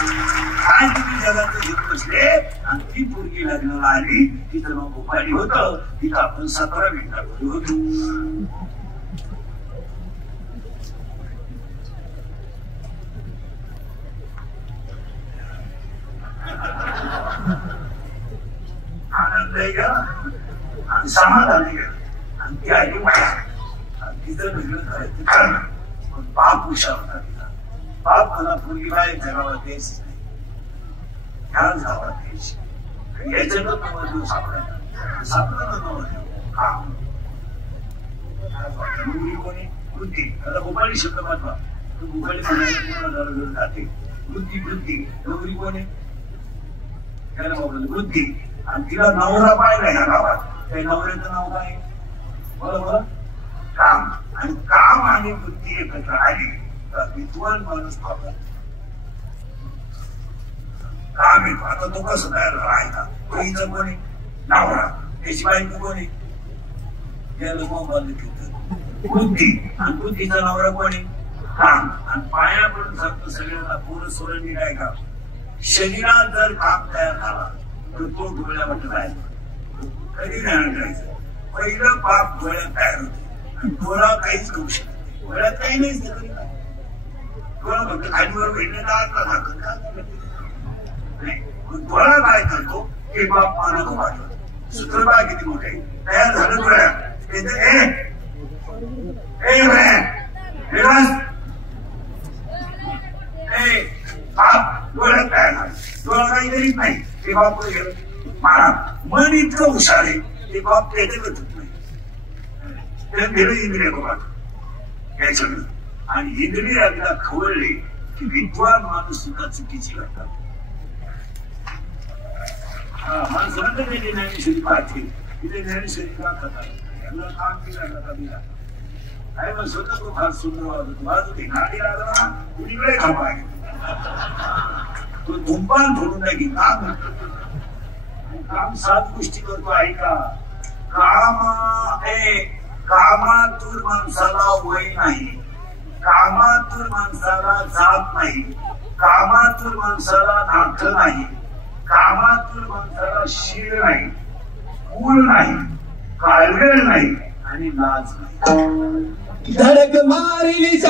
काय तुम्ही जगात घेत बसले आणि ती पोरगी लग्नाला आली, तिथं मग भोपाळी होत, तिथं आपण 17 मिनिटांवर होतो. आनंद आहे का आणि समाधान आहे का. आणि ती आली माया तिथं वेगळं करायचं कारण पण बाप हुशार होता. तिला बाप मला पूर्वी बाहेर जगावर द्यायच नाही, ह्याच गावात द्यायची. याच्यातच नवरदेव सापडायला सापडलं नवरदेव काम मुलगी कोणी वृत्ती. आता गोपाली शब्द पाठवा गोपाली म्हणायला जाते वृत्ती वृत्ती. नवरी कोणी त्याला वृत्ती. आणि तिला नवरा पाहिला या गावात, त्या नवऱ्याचं नाव काय बरोबर. काम आणि काम आणि बुद्धी एकत्र आली तर विद्वान माणूस पाहतात. काम येतो. आता तो कसं तयार झाला आहे का? पहिलं कोणी नवरा, त्याची बायको कोणी याला मोबाईल ठेवतात बुद्धी, आणि बुद्धीचा नवरा कोणी काम. आणि पाया पडून सांगतो सगळ्यांना पूर्ण सोडणी काय का शरीरात जर काम तयार झाला तर तो डोळ्यामध्ये राहिला. कधी नाही करायचं. पहिलं पाप डोळ्यात तयार होते आणि डोळा काहीच करू शकत नाही. डोळ्यात काही नाहीच तरी काय डोळा फक्त खालीवर भेटण्याचा आतला दाखल का नाही. डोळा काय करतो हे बाप मानव वाटत. सूत्र बा किती मोठे तयार झालं डोळ्यात. बाप डोळ्यात तयार झाला. डोळा काही करीत नाही ते बाप गेलं. मन इतकं हुशार आहे ते बाप त्याच्यातच नाही. त्याला इंद्रिय घ्यायचं. आणि इंद्रिय एकदा खवळले की विद्वान माणूस सुद्धा चुकीची करतात. माणसाला त्याची ज्ञानेश्वरी पाहते तिथे ज्ञानेश्वरी का खातात यांना काम केलं का दिला काय मग स्वतः तो फार सुंदर वाजत वाजत गाडी लागला ना कुणीकडे थांबा तो धुंपान फोडून टाकी. काम काम 7 गोष्टी करतो ऐका. कामातून माणसाला वय नाही, कामातून माणसाला जात नाही, कामातून माणसाला नातं नाही, कामातून माणसाला शीर नाही, मूळ नाही, काळवेळ नाही आणि लाज नाही. धडक मारिली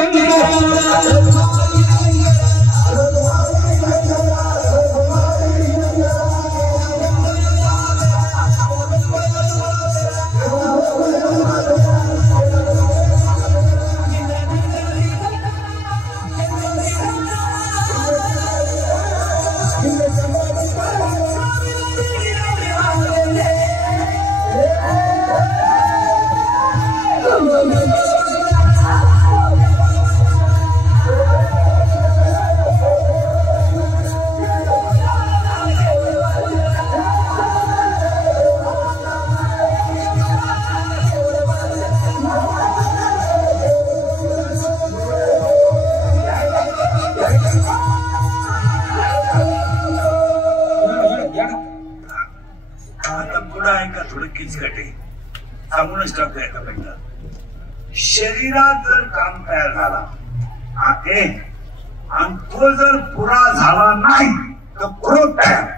सांगूनच टाकतोय एका पहिला. शरीरात जर काम तयार झाला आणि तो जर पुरा झाला नाही तर क्रोध तयार.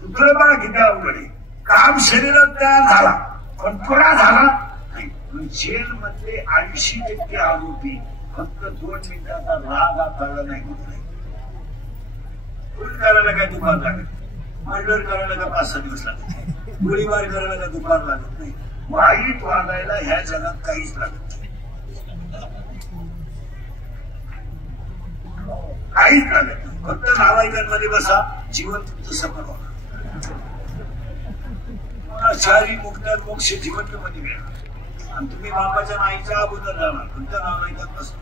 दुसरं बघा किती अवघड आहे. काम शरीरात तयार झाला पण पुरा झाला नाही. जेल मधले 80% आरोपी फक्त 2 मिनिटाचा राग आकारला नाही होत नाही. खून करायला काय दुपार लागत, मर्डर करायला का 5-6 दिवस लागत, गोळीबार करायला का दुपार लागत नाही. वाईट वागायला ह्या जगात काहीच लागत नाही. काहीच लागत नाही. फक्त नावाईकांमध्ये बसा, जीवन तुमचं सफल होणार. चारी मुक्त मोक्ष जीवन मध्ये मिळणार आणि तुम्ही बापाच्या नाईच्या अगोदर जाणार. फक्त नावाईकात बसा.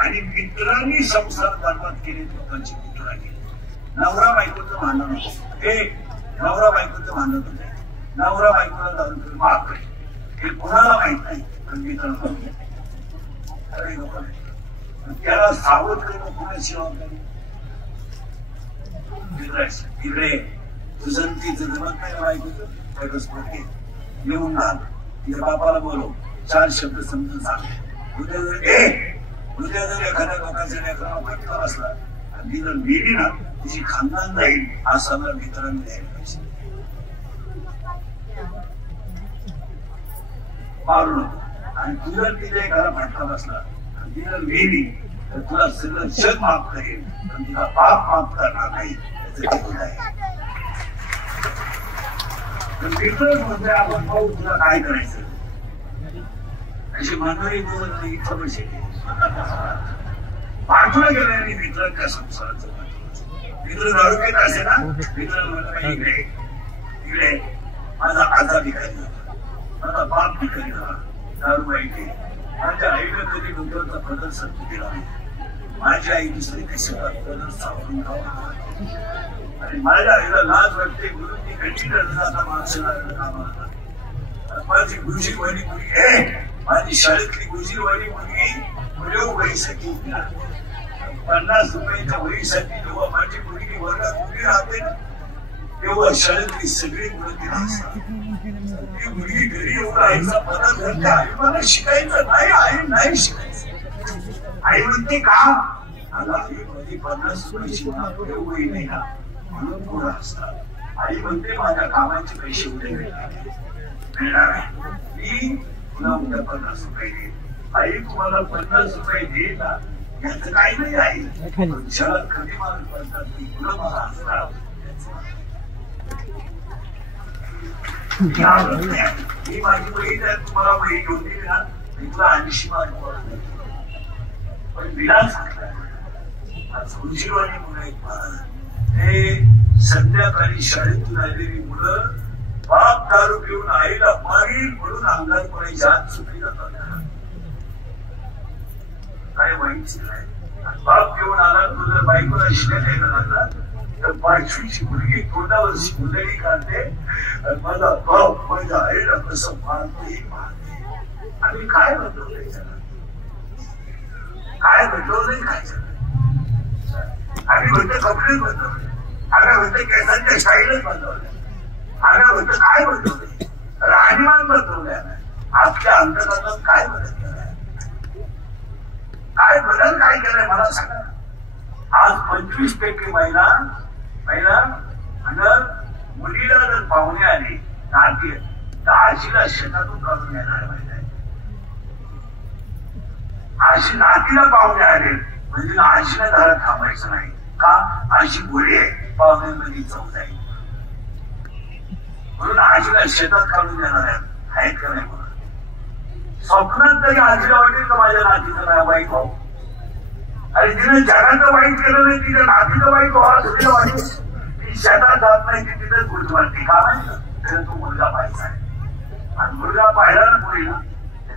आणि मित्रांनी संसार बरबाद केले. लोकांची मित्रांनी नवरा बायकोचं भांडण होतं. हे नवरा बायकोचं भांडण होतं. नवरा बायकोला दारू करून माफ करे हे कोणाला माहित नाही पण मित्रांना अरे लोक त्याला सावध करणं कोणाची जबाबदारी. तिकडे तुझं तिचं जमत नाही बायकोचं येऊन घाल. तिच्या बापाला बोलव, 4 शब्द समजून सांग. उद्या जर एखाद्या लोकांच्या लेकराला फटका बसला आणि ती जर मेली ना तिची खानदान जाईल असा मित्रांनी द्यायला पाहिजे. मारू नको. आणि तू जर तिच्या एखादा फटका बसला आणि ती जर मेली तर तुला सगळं जग माफ करेल पण तिला पाप माफ करणार नाही. मित्रच म्हणजे आपण पाहू तुला काय करायचं अशी मानवी बोलत नाही. इथं पैसे पाठवलं गेल्याने मित्र त्या संसाराचं मित्र दारू घेत असे ना. मित्र इकडे इकडे माझा आजा भिकारी झाला, माझा बाप भिकारी झाला, दारू माहिती. माझ्या आईला कधी डोक्याचा प्रदर्शन दिला नाही. माझी आई दुसरी कशी प्रदर्शन सावरून आणि माझ्या आईला लाज वाटते म्हणून ती कधी रडत माणसाला कामाला माझी गुरुजीवाणी मुलगी माझी शाळेतली गुरुजीवाणी मुलगी मुलं वहीसाठी 50 रुपयाच्या वहीसाठी जेव्हा माझी मुलगी वर्गात उभी राहते ना तेव्हा शाळेतली सगळी मुलं तिला असतात. ती मुलगी घरी येऊन आईचा पदर घालते आई मला शिकायचं नाही आई नाही शिकायचं. आई म्हणते का अगं आई मध्ये 50 रुपयाची वही नाही ना म्हणून पुढं असतात. आई म्हणते माझ्या कामाचे पैसे उद्या मिळणार आहे मी तुला उद्या 50 रुपये देईन. आई तुम्हाला 50 रुपये देईल ना याचं काही नाही आई शाळेत कधी मार्क पडतात तुला मला असणार ही माझी बहीण आहे तुम्हाला बहीण घेऊन दिली ना मी तुला 80 मार्क पडतो. पण विलास गुरुजीवाणी मुलं आहेत हे संध्याकाळी शाळेतून आलेली मुलं बाप दारू पिऊन आईला मारील म्हणून अंगात पडायची हात सुटली जातात. काय वाईट बाप घेऊन आला तुझ्या बायकोला शिकायला यायला लागला तर 5वीची मुलगी तोंडावर मुलगी काढते आणि माझा बाप माझ्या आईला कसं मारते आणि काय बदलवलंय त्याला काय बदलवलंय काय आम्ही म्हणतो कपडे बदलवले आम्ही म्हणतो केसांच्या स्टाईलच बदलवल्या आम्ही म्हणतो काय बदलवले राहणीमान बदलवल्या आपल्या अंतर्गत काय बदल केलाय काय बदल काय केलाय मला सांगा. आज 25% महिला आणि मुलीला जर पाहुणे आले नाती तर आजीला शेतातून काढून येणार महिला आजी नातीला पाहुणे आले म्हणजे आजीला घरात थांबायचं नाही का आजी गोळी आहे पाहुण्यांमध्ये जाऊ जाईल म्हणून आजीला शेतात काढून येणार आहेत का नाही म्हणून. स्वप्नात तरी आजीला वाटेल का माझ्या नातीचं नाव वाईट भाऊ आणि तिने जगाचं वाईट केलं नाही तिच्या नातीचं वाईट व्हावं तिला वाईट ती शेतात जात नाही ती तिथेच गुजवरती का नाही तर तो मुलगा पाहायचा आहे आणि मुलगा पाहिला ना मुलीला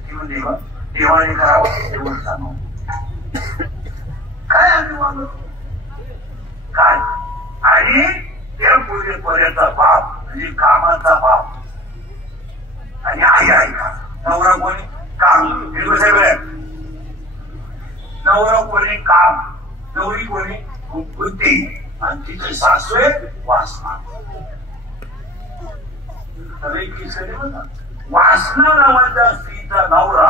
तिला देवाने करावं देवळ सांगू काय आम्ही मागतो काय आणि त्या मुलीपर्यंतचा बाप म्हणजे कामाचा बाप आणि आई आहे का नवरा कोणी काम हे साहेब नवरा कोणी काम नवरी कोणी बुद्धी आणि तिथे सासू वासना वासना नावाच्या स्त्रीचा नवरा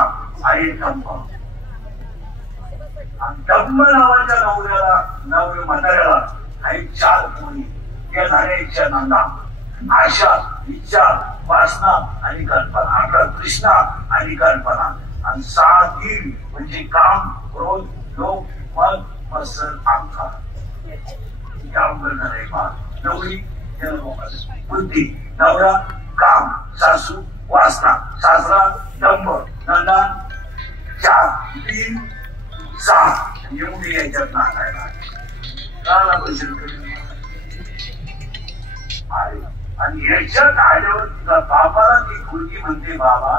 आहे डंब आणि डंब नावाच्या नवऱ्याला म्हाताऱ्याला आहे 4 मुली त्या झाल्या इच्छा नंदा आशा इच्छा वासना आणि कल्पना आपला कृष्णा आणि कल्पना आणि 7 दिल म्हणजे काम क्रोध लोभ मद मत्सर अहंकार नवरी बुद्धी नवरा काम सासू वासना सासरा दंभ नंदा 4 3 6 एवढी याच्यात नाकायला आणि याच्यात आल्यावर तुझा बापाला ती खुर्ची म्हणते बाबा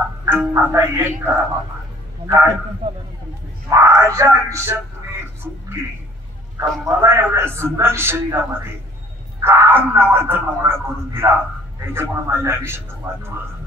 आता एक करा बाबा काय माझ्या आयुष्यात तुम्ही चूक केली का मला एवढ्या सुंदर शरीरामध्ये काम नावाचा नवरा करून दिला त्याच्यामुळे माझ्या आयुष्यात वाटवलं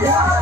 Yeah.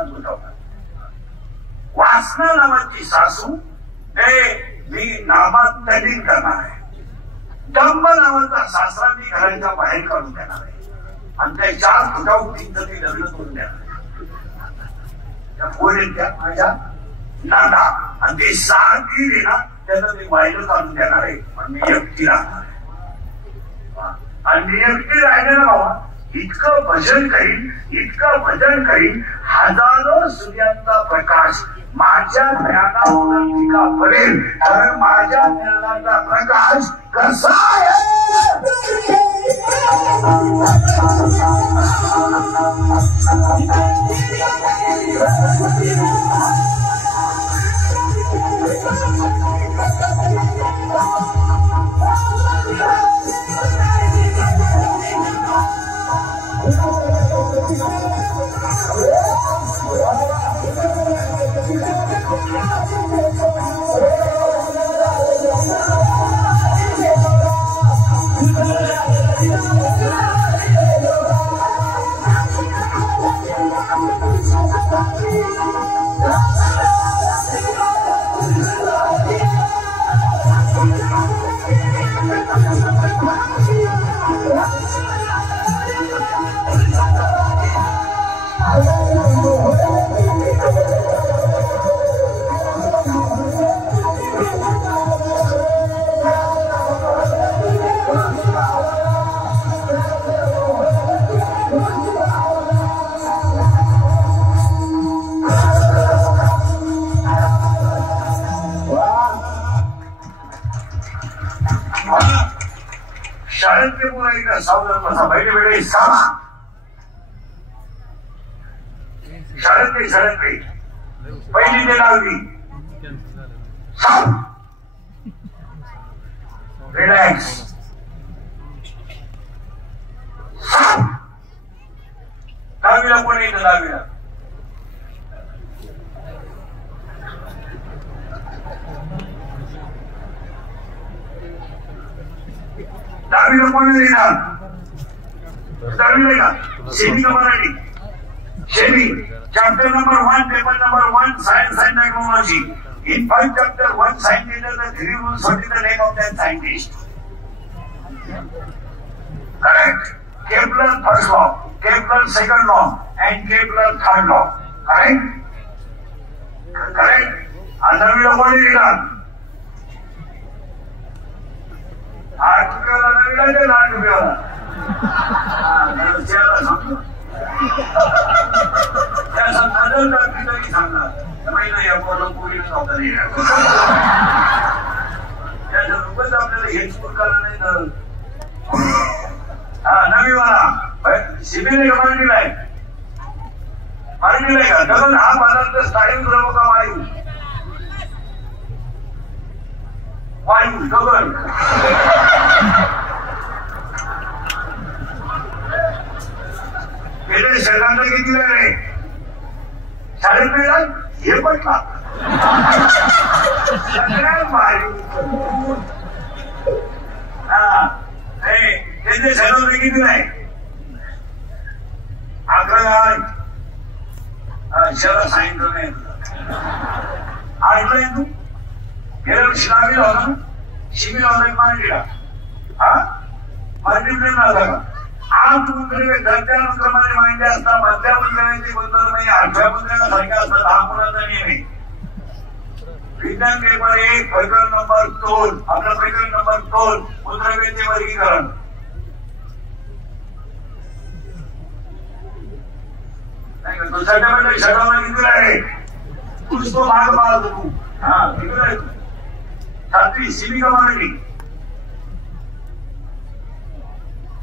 मनात उठवतात. वासना नावाची सासू मी नामात तल्लीन करणार आहे. डंब नावाचा सासरा मी घराच्या बाहेर काढून देणार आहे आणि त्या 4 फुटावतींचं मी लग्न करून देणार आहे. त्या पोरीत त्या माझ्या नांदा आणि ते 6 दिले ना त्यांना मी बाहेर काढून देणार आहे. पण मी एकटी राहणार आहे आणि मी एकटी राहिले ना बाबा इतकं भजन करीन हजारो सूर्यांचा प्रकाश माझ्या ज्ञानावर टीका पडेल. कारण माझ्या ज्ञानाचा प्रकाश कसा आहे शाळेतले मुलं एकदा सावधान बसा. बैठे सामा शाळेतले पहिली ते 9वी रिलॅक्स. 10वीला कोण येतं? 10वीला कोण येणार? 10वीला का सेमी का Marathi? Semi. Chapter number 1 paper number 1 science and technology. In 5 chapter 1 scientist the 3 rules what is the name of that scientist? Correct. Kepler first law, Kepler second law, and Kepler third law. Correct. And then we are going to learn. Article नवीला के 8 रुपयाला. त्या संदर्भात काहीतरी सांगणार. महिला या कोल्हापुरीला नव्हता नाही त्याच्या लोकच आपल्याला हेच प्रकार नाही तर. नवी मला शिबिर का मराठीला आहे? मराठीला का? दगड हा पदार्थ स्थायू द्रव का वायू? वायू दगड. गेले शरीराला किती वेळ आहे? 3.5 हे पटला त्यांचे सर्व किती नाही? 11 शहर सांगितलं नाही. 8ला येतो गेल्या वर्षी 9वीला होता ना. शिबिर होता मराठीला. मराठीला नव्हता का? 8 मुद्रे दर्जानुक्रमाने माहिती असतात. मधल्या मुद्रांची गोंधळ नाही. 8व्या मुद्रेला सारख्या असतात. 10 मुलांचा नियम आहे. विज्ञान पेपर 1 प्रकरण नंबर 2 आपला प्रकरण नंबर 2 मुद्रांचे वर्गीकरण. दुसऱ्या शब्दामध्ये किती आहे? पुष्प माग पाहतो तू. किती आहे? 7वी शिबिका मराठी.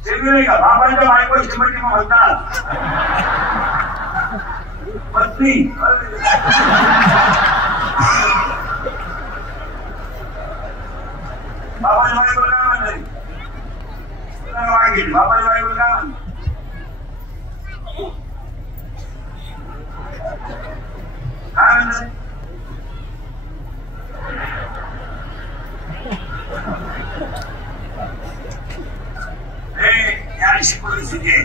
सेमी नाही का? बाबांच्या बायको श्रीमती म्हणतात पत्नी. बाबाच्या बायकोला काय म्हणते? बाबाच्या बायकोला काय म्हणते? काय म्हणते? अशी परिस्थिती आहे.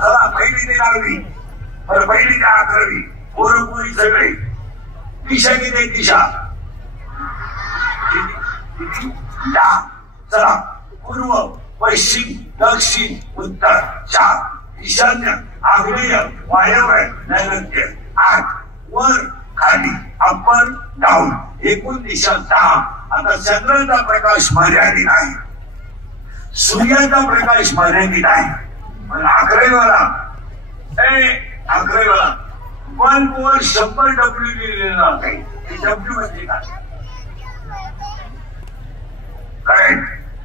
चला 1ली ते 10वी, 1ली ते 11वी तुम्ही सगळे दिशा किती दिशा चला पूर्व पश्चिम दक्षिण उत्तर 4 ईशान्य आग्नेय वायव्य नैऋत्य 8 वर खाली अप्पर डाऊन एकूण दिशा 10. आता चंद्राचा प्रकाश मर्यादित आहे सूर्याचा प्रकाश मर्यादित आहे पण अकरावीवाला बल्बवर 100 डब्ल्यू लिहिलेला आहे. डब्ल्यू म्हणजे काय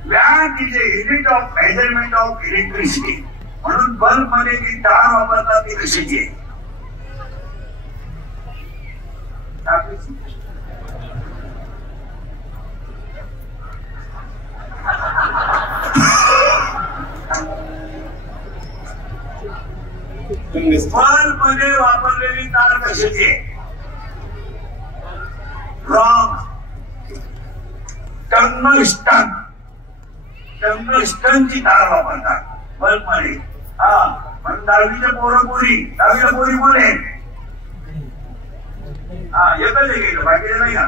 watt is a unit of measurement of electricity. म्हणून बल्ब मध्ये जी तार वापरतात ती कशाची आहे बल्ब मध्ये वापरलेली तार कशाची आहे रॉंग टंगस्टनची तार वापरतात बल्ब मध्ये. हा पण दहावीच्या पोरी कोण आहे हा एकच गेलं बाकी नाही का.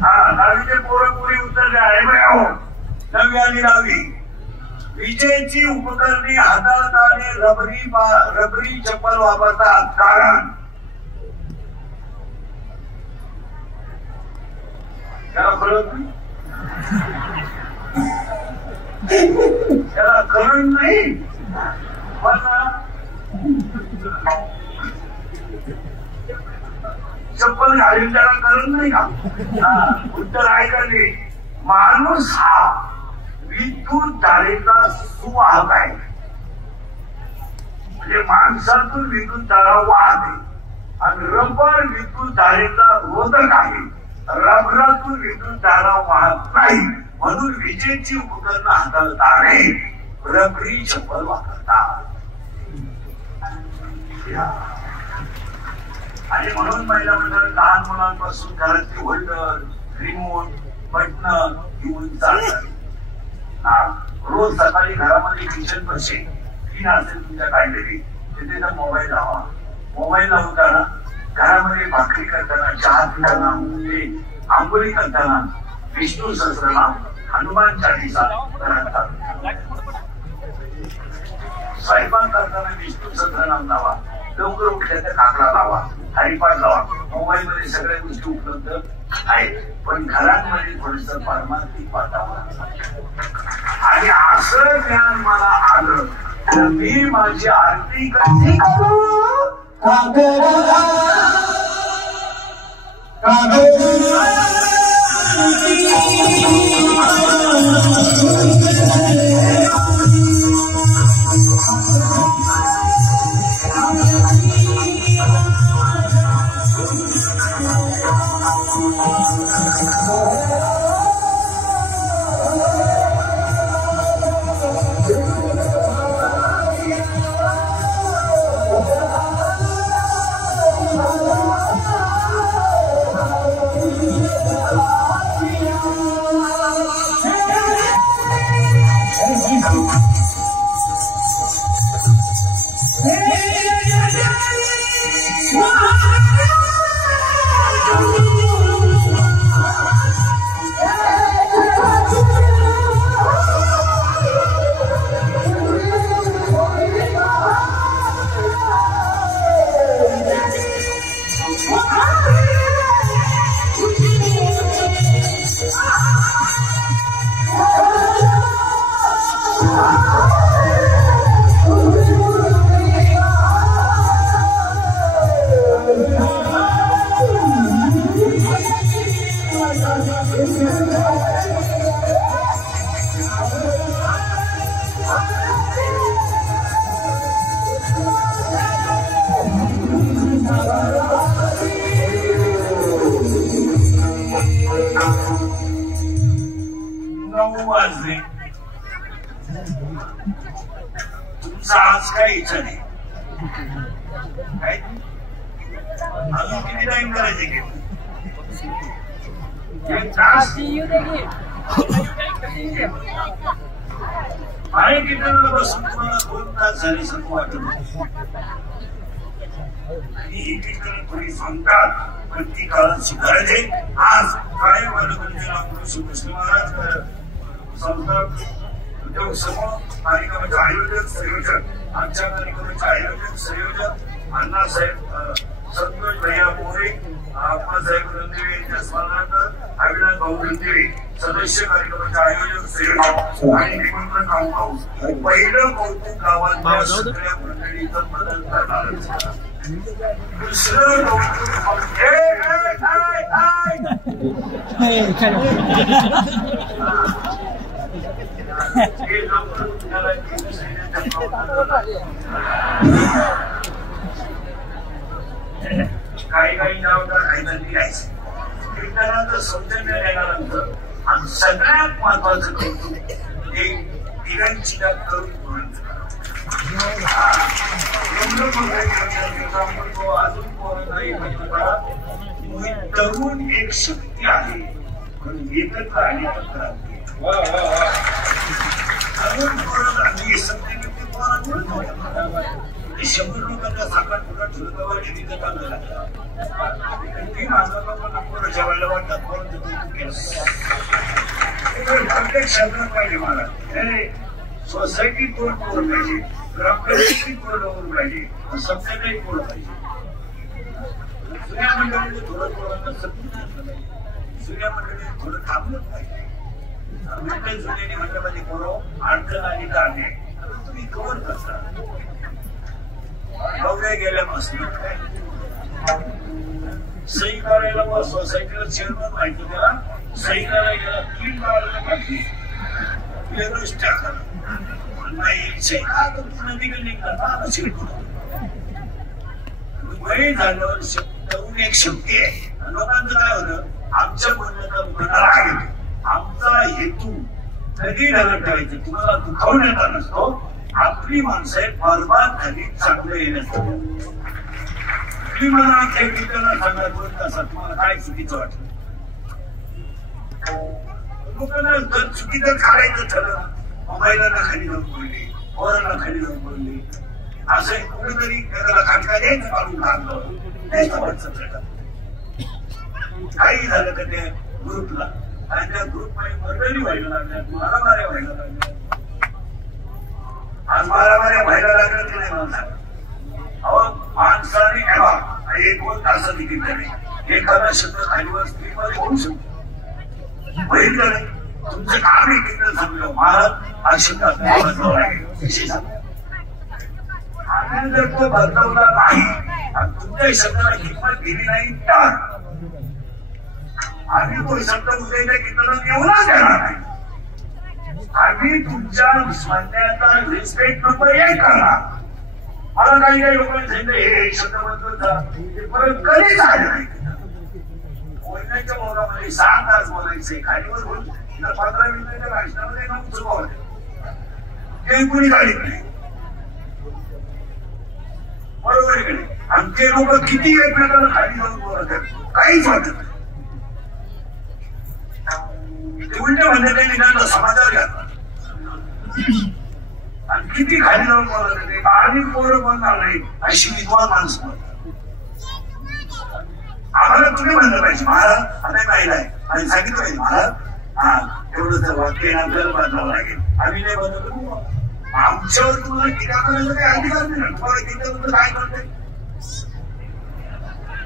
हा दहावीचे पोरी उतरले आहे 9वी आणि 10वी. विजेची उपकरणे हातात आणि रबरी चप्पल वापरतात कारण त्याला कळत नाही त्याला करंट नाही पण चप्पल घालून त्याला करंट नाही का. उत्तर आहे का नाही. माणूस हा विद्युत धारेचा सुवाहक आहे म्हणजे माणसातून विद्युत धारा वाहते आणि रबर विद्युत धारेचा रोधक आहे. रबरातून विद्युत धारा वाहत नाही म्हणून विजेची उपकरणं हाताळताना रबरी चप्पल वापरतात. आणि म्हणून महिला मंडळ लहान मुलांपासून घरातली होल्डर रिमोट बटन घेऊन चालतात. रोज सकाळी घरामध्ये किचन पक्षी क्लीन असेल तुमच्या काढलेली तिथे मोबाईल लावा. मोबाईल लावताना घरामध्ये भाकरी करताना चहा पिताना आंघोळी करताना विष्णू सहस्रनाम हनुमान चालीसा स्वयंपाक करताना विष्णू सहस्रनाम लावा. लवकर उठल्याचा काकडा लावा हरिपाठ लावा. मोबाईल मध्ये सगळ्या गोष्टी उपलब्ध आहेत पण घरांमध्ये थोडस पारमार्थिक वातावरण आणि असं ज्ञान मला आलं तर मी माझी आरती कशी करू तुमचा आज काही इच्छा नाही अजून किती टाइम करायचे की बसून तुम्हाला 2 तास झाले असं वाटत आणि एकीकडे थोडी सांगतात पण ती काळाची गरज आहे. आज काय बालगंधेला श्री महाराज संत उद्योग समूह कार्यक्रमाचे आयोजक संयोजक आमच्या कार्यक्रमाचे आयोजक संयोजक अण्णासाहेब संतोष भैया मोरे अप्पासाहेब रणदेवे यांच्या स्मरणार्थ अविनाश भाऊ रणदेवे सदस्य कार्यक्रमाचे आयोजक संयोजक आणि निमंत्रण गावभाऊ पहिलं कौतुक गावातल्या सगळ्या मंडळीचं बदल करणार. दुसरं कौतुक काही काही नाव तर काहीतरी लिहायचं कीर्तनाचं सौजन्य लिहिल्यानंतर आणि सगळ्यात महत्वाचं कौतुक एक तिघांची करून तरुण एक शक्ती आहे म्हणून एकत्र आणि तरुण पोरं शक्ती 100 लोकांना साखर पुन्हा ठेवल्यावर निधीचं काम झालं ती माझा पोरं जेवायला वाटतात परंतु प्रत्येक शब्दात पाहिजे मला सोसायटी कोण पोरं पाहिजे ग्रामपंचायती कोण लोक पाहिजे सत्यालाही कोण पाहिजे. जुन्या मंडळीने थोडं पोरांना सत्य जुन्या मंडळीने थोडं थांबलं पाहिजे. विठ्ठल जुन्याने मंडळामध्ये पोरं अडचण आणि काढणे तुम्ही कवर करता गवऱ्या गेल्यापासून सही करायला मग सोसायटीला चेअरमन माहिती त्याला सही करायला गेला 3 गावाला पाहिजे नाही सही का पूर्ण निघाल वय झालं तरुण एक शक्ती आहे. लोकांचं काय होतं आमच्या म्हणण्याचा राग येतो आमचा हेतू कधी धरण करायचं तुम्हाला दुखावण्याचा नसतो. आपली माणसं बरबाद झाली चांगलं येण्यासाठी तुम्ही मला कीर्तनाला सांगा 2 तासात तुम्हाला काय चुकीचं वाटलं लोकांना जर चुकीचं करायचं ठरलं महिलांना खाली जाऊन बोलले पोरांना खाली जाऊन बोलले असं कुठेतरी एखादा खाटका द्यायचं काढून लागलं काही झालं का त्या ग्रुपला आणि त्या ग्रुपमध्ये मर्डरी व्हायला लागल्या मारामाऱ्या व्हायला लागल्या. आज मारामाऱ्या व्हायला लागलं की नाही मला अहो माणसाने 1-2 तास देखील नाही एखादा शब्द खालीवर स्त्रीमध्ये होऊ शकतो बघितलं नाही तुमचं काम आहे कीर्तन सांगलं महाराज हा शब्द आणि जर तो बदलवला नाही आणि तुमच्या शब्दाला किंमत दिली नाही तर आम्ही तो शब्द उद्याच्या कीर्तनात येऊनच देणार नाही. आम्ही तुमच्या म्हणण्याचा रिस्पेक्ट नको एक करणार. मला काही काही लोकांनी सांगितलं हे शब्द म्हणतो परत कधीच आले नाही बोलण्याच्या बोलामध्ये 6 तास बोलायचे खालीवर बोल 15 मिनिटाच्या भाषणामध्ये नऊ चुकवले ते कुणी गाडीत नाही बरोबर आहे कडे आणि ते लोक किती एकमेकांना खाली जाऊन बोलत आहेत काहीच वाटत नाही. ते उलटे म्हणजे त्यांनी त्यांना समाजावर घातला आणि किती खाली जाऊन बोलत होते आम्ही पोरं बोलणार नाही अशी विद्वान माणसं आम्हाला तुम्ही म्हणलं पाहिजे महाराज आता पाहिलं आहे आणि सांगितलं पाहिजे महाराज हा एवढं तर वाक्य आपल्याला बदलावं लागेल आम्ही नाही बदलतो आमच्यावर तुम्हाला टीका करायला काही अधिकार नाही तुम्हाला टीका काय करते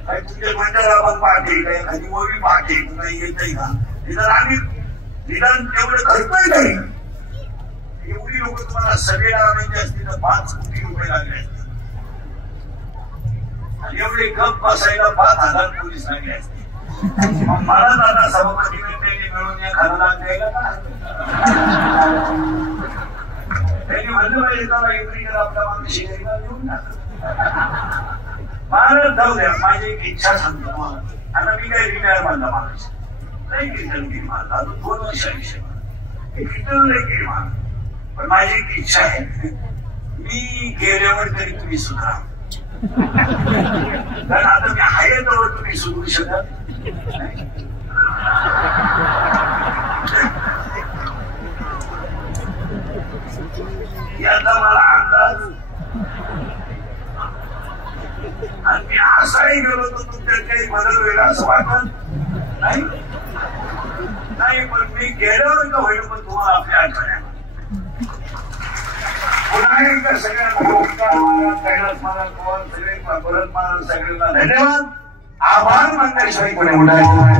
काय तुझ्या मंडळाला पण पाहते काय एखादी ओवी पाहते काही येतही का निदान आम्ही निदान तेवढं करतोय काही एवढी लोक तुम्हाला सभेला आणायची असतील तर 5 कोटी रुपये लागले असतील आणि एवढे गप बसायला 5,000 पोलीस लागले असतील. मग मला दादा सभापती मिळून या खानाला द्यायला का त्यांनी म्हणलं पाहिजे का एवढी आपल्या माणशी घेऊन महाराज जाऊ द्या माझी एक इच्छा सांगतो मला आता मी काही रिटायर बांधला माणूस नाही कीर्तन केली माझा अजून 2 वर्ष आयुष्य कीर्तन नाही केली माझ पण माझी एक इच्छा आहे मी गेल्यावर तरी तुम्ही सुधारा कारण आता मी आहे तर तुम्ही सुधरू शकत याचा मला अंदाज आणि काही बदल होईल असं वाटत नाही. नाही पण मी गेल्यावर का होईल पण तुम्हाला आपल्या आठवण्या पुन्हा एकदा सगळ्यांना कैलास महाराज पवार सगळे भरत महाराज सगळ्यांना धन्यवाद. आभार मानण्याशिवाय कोणी उठायचं नाही.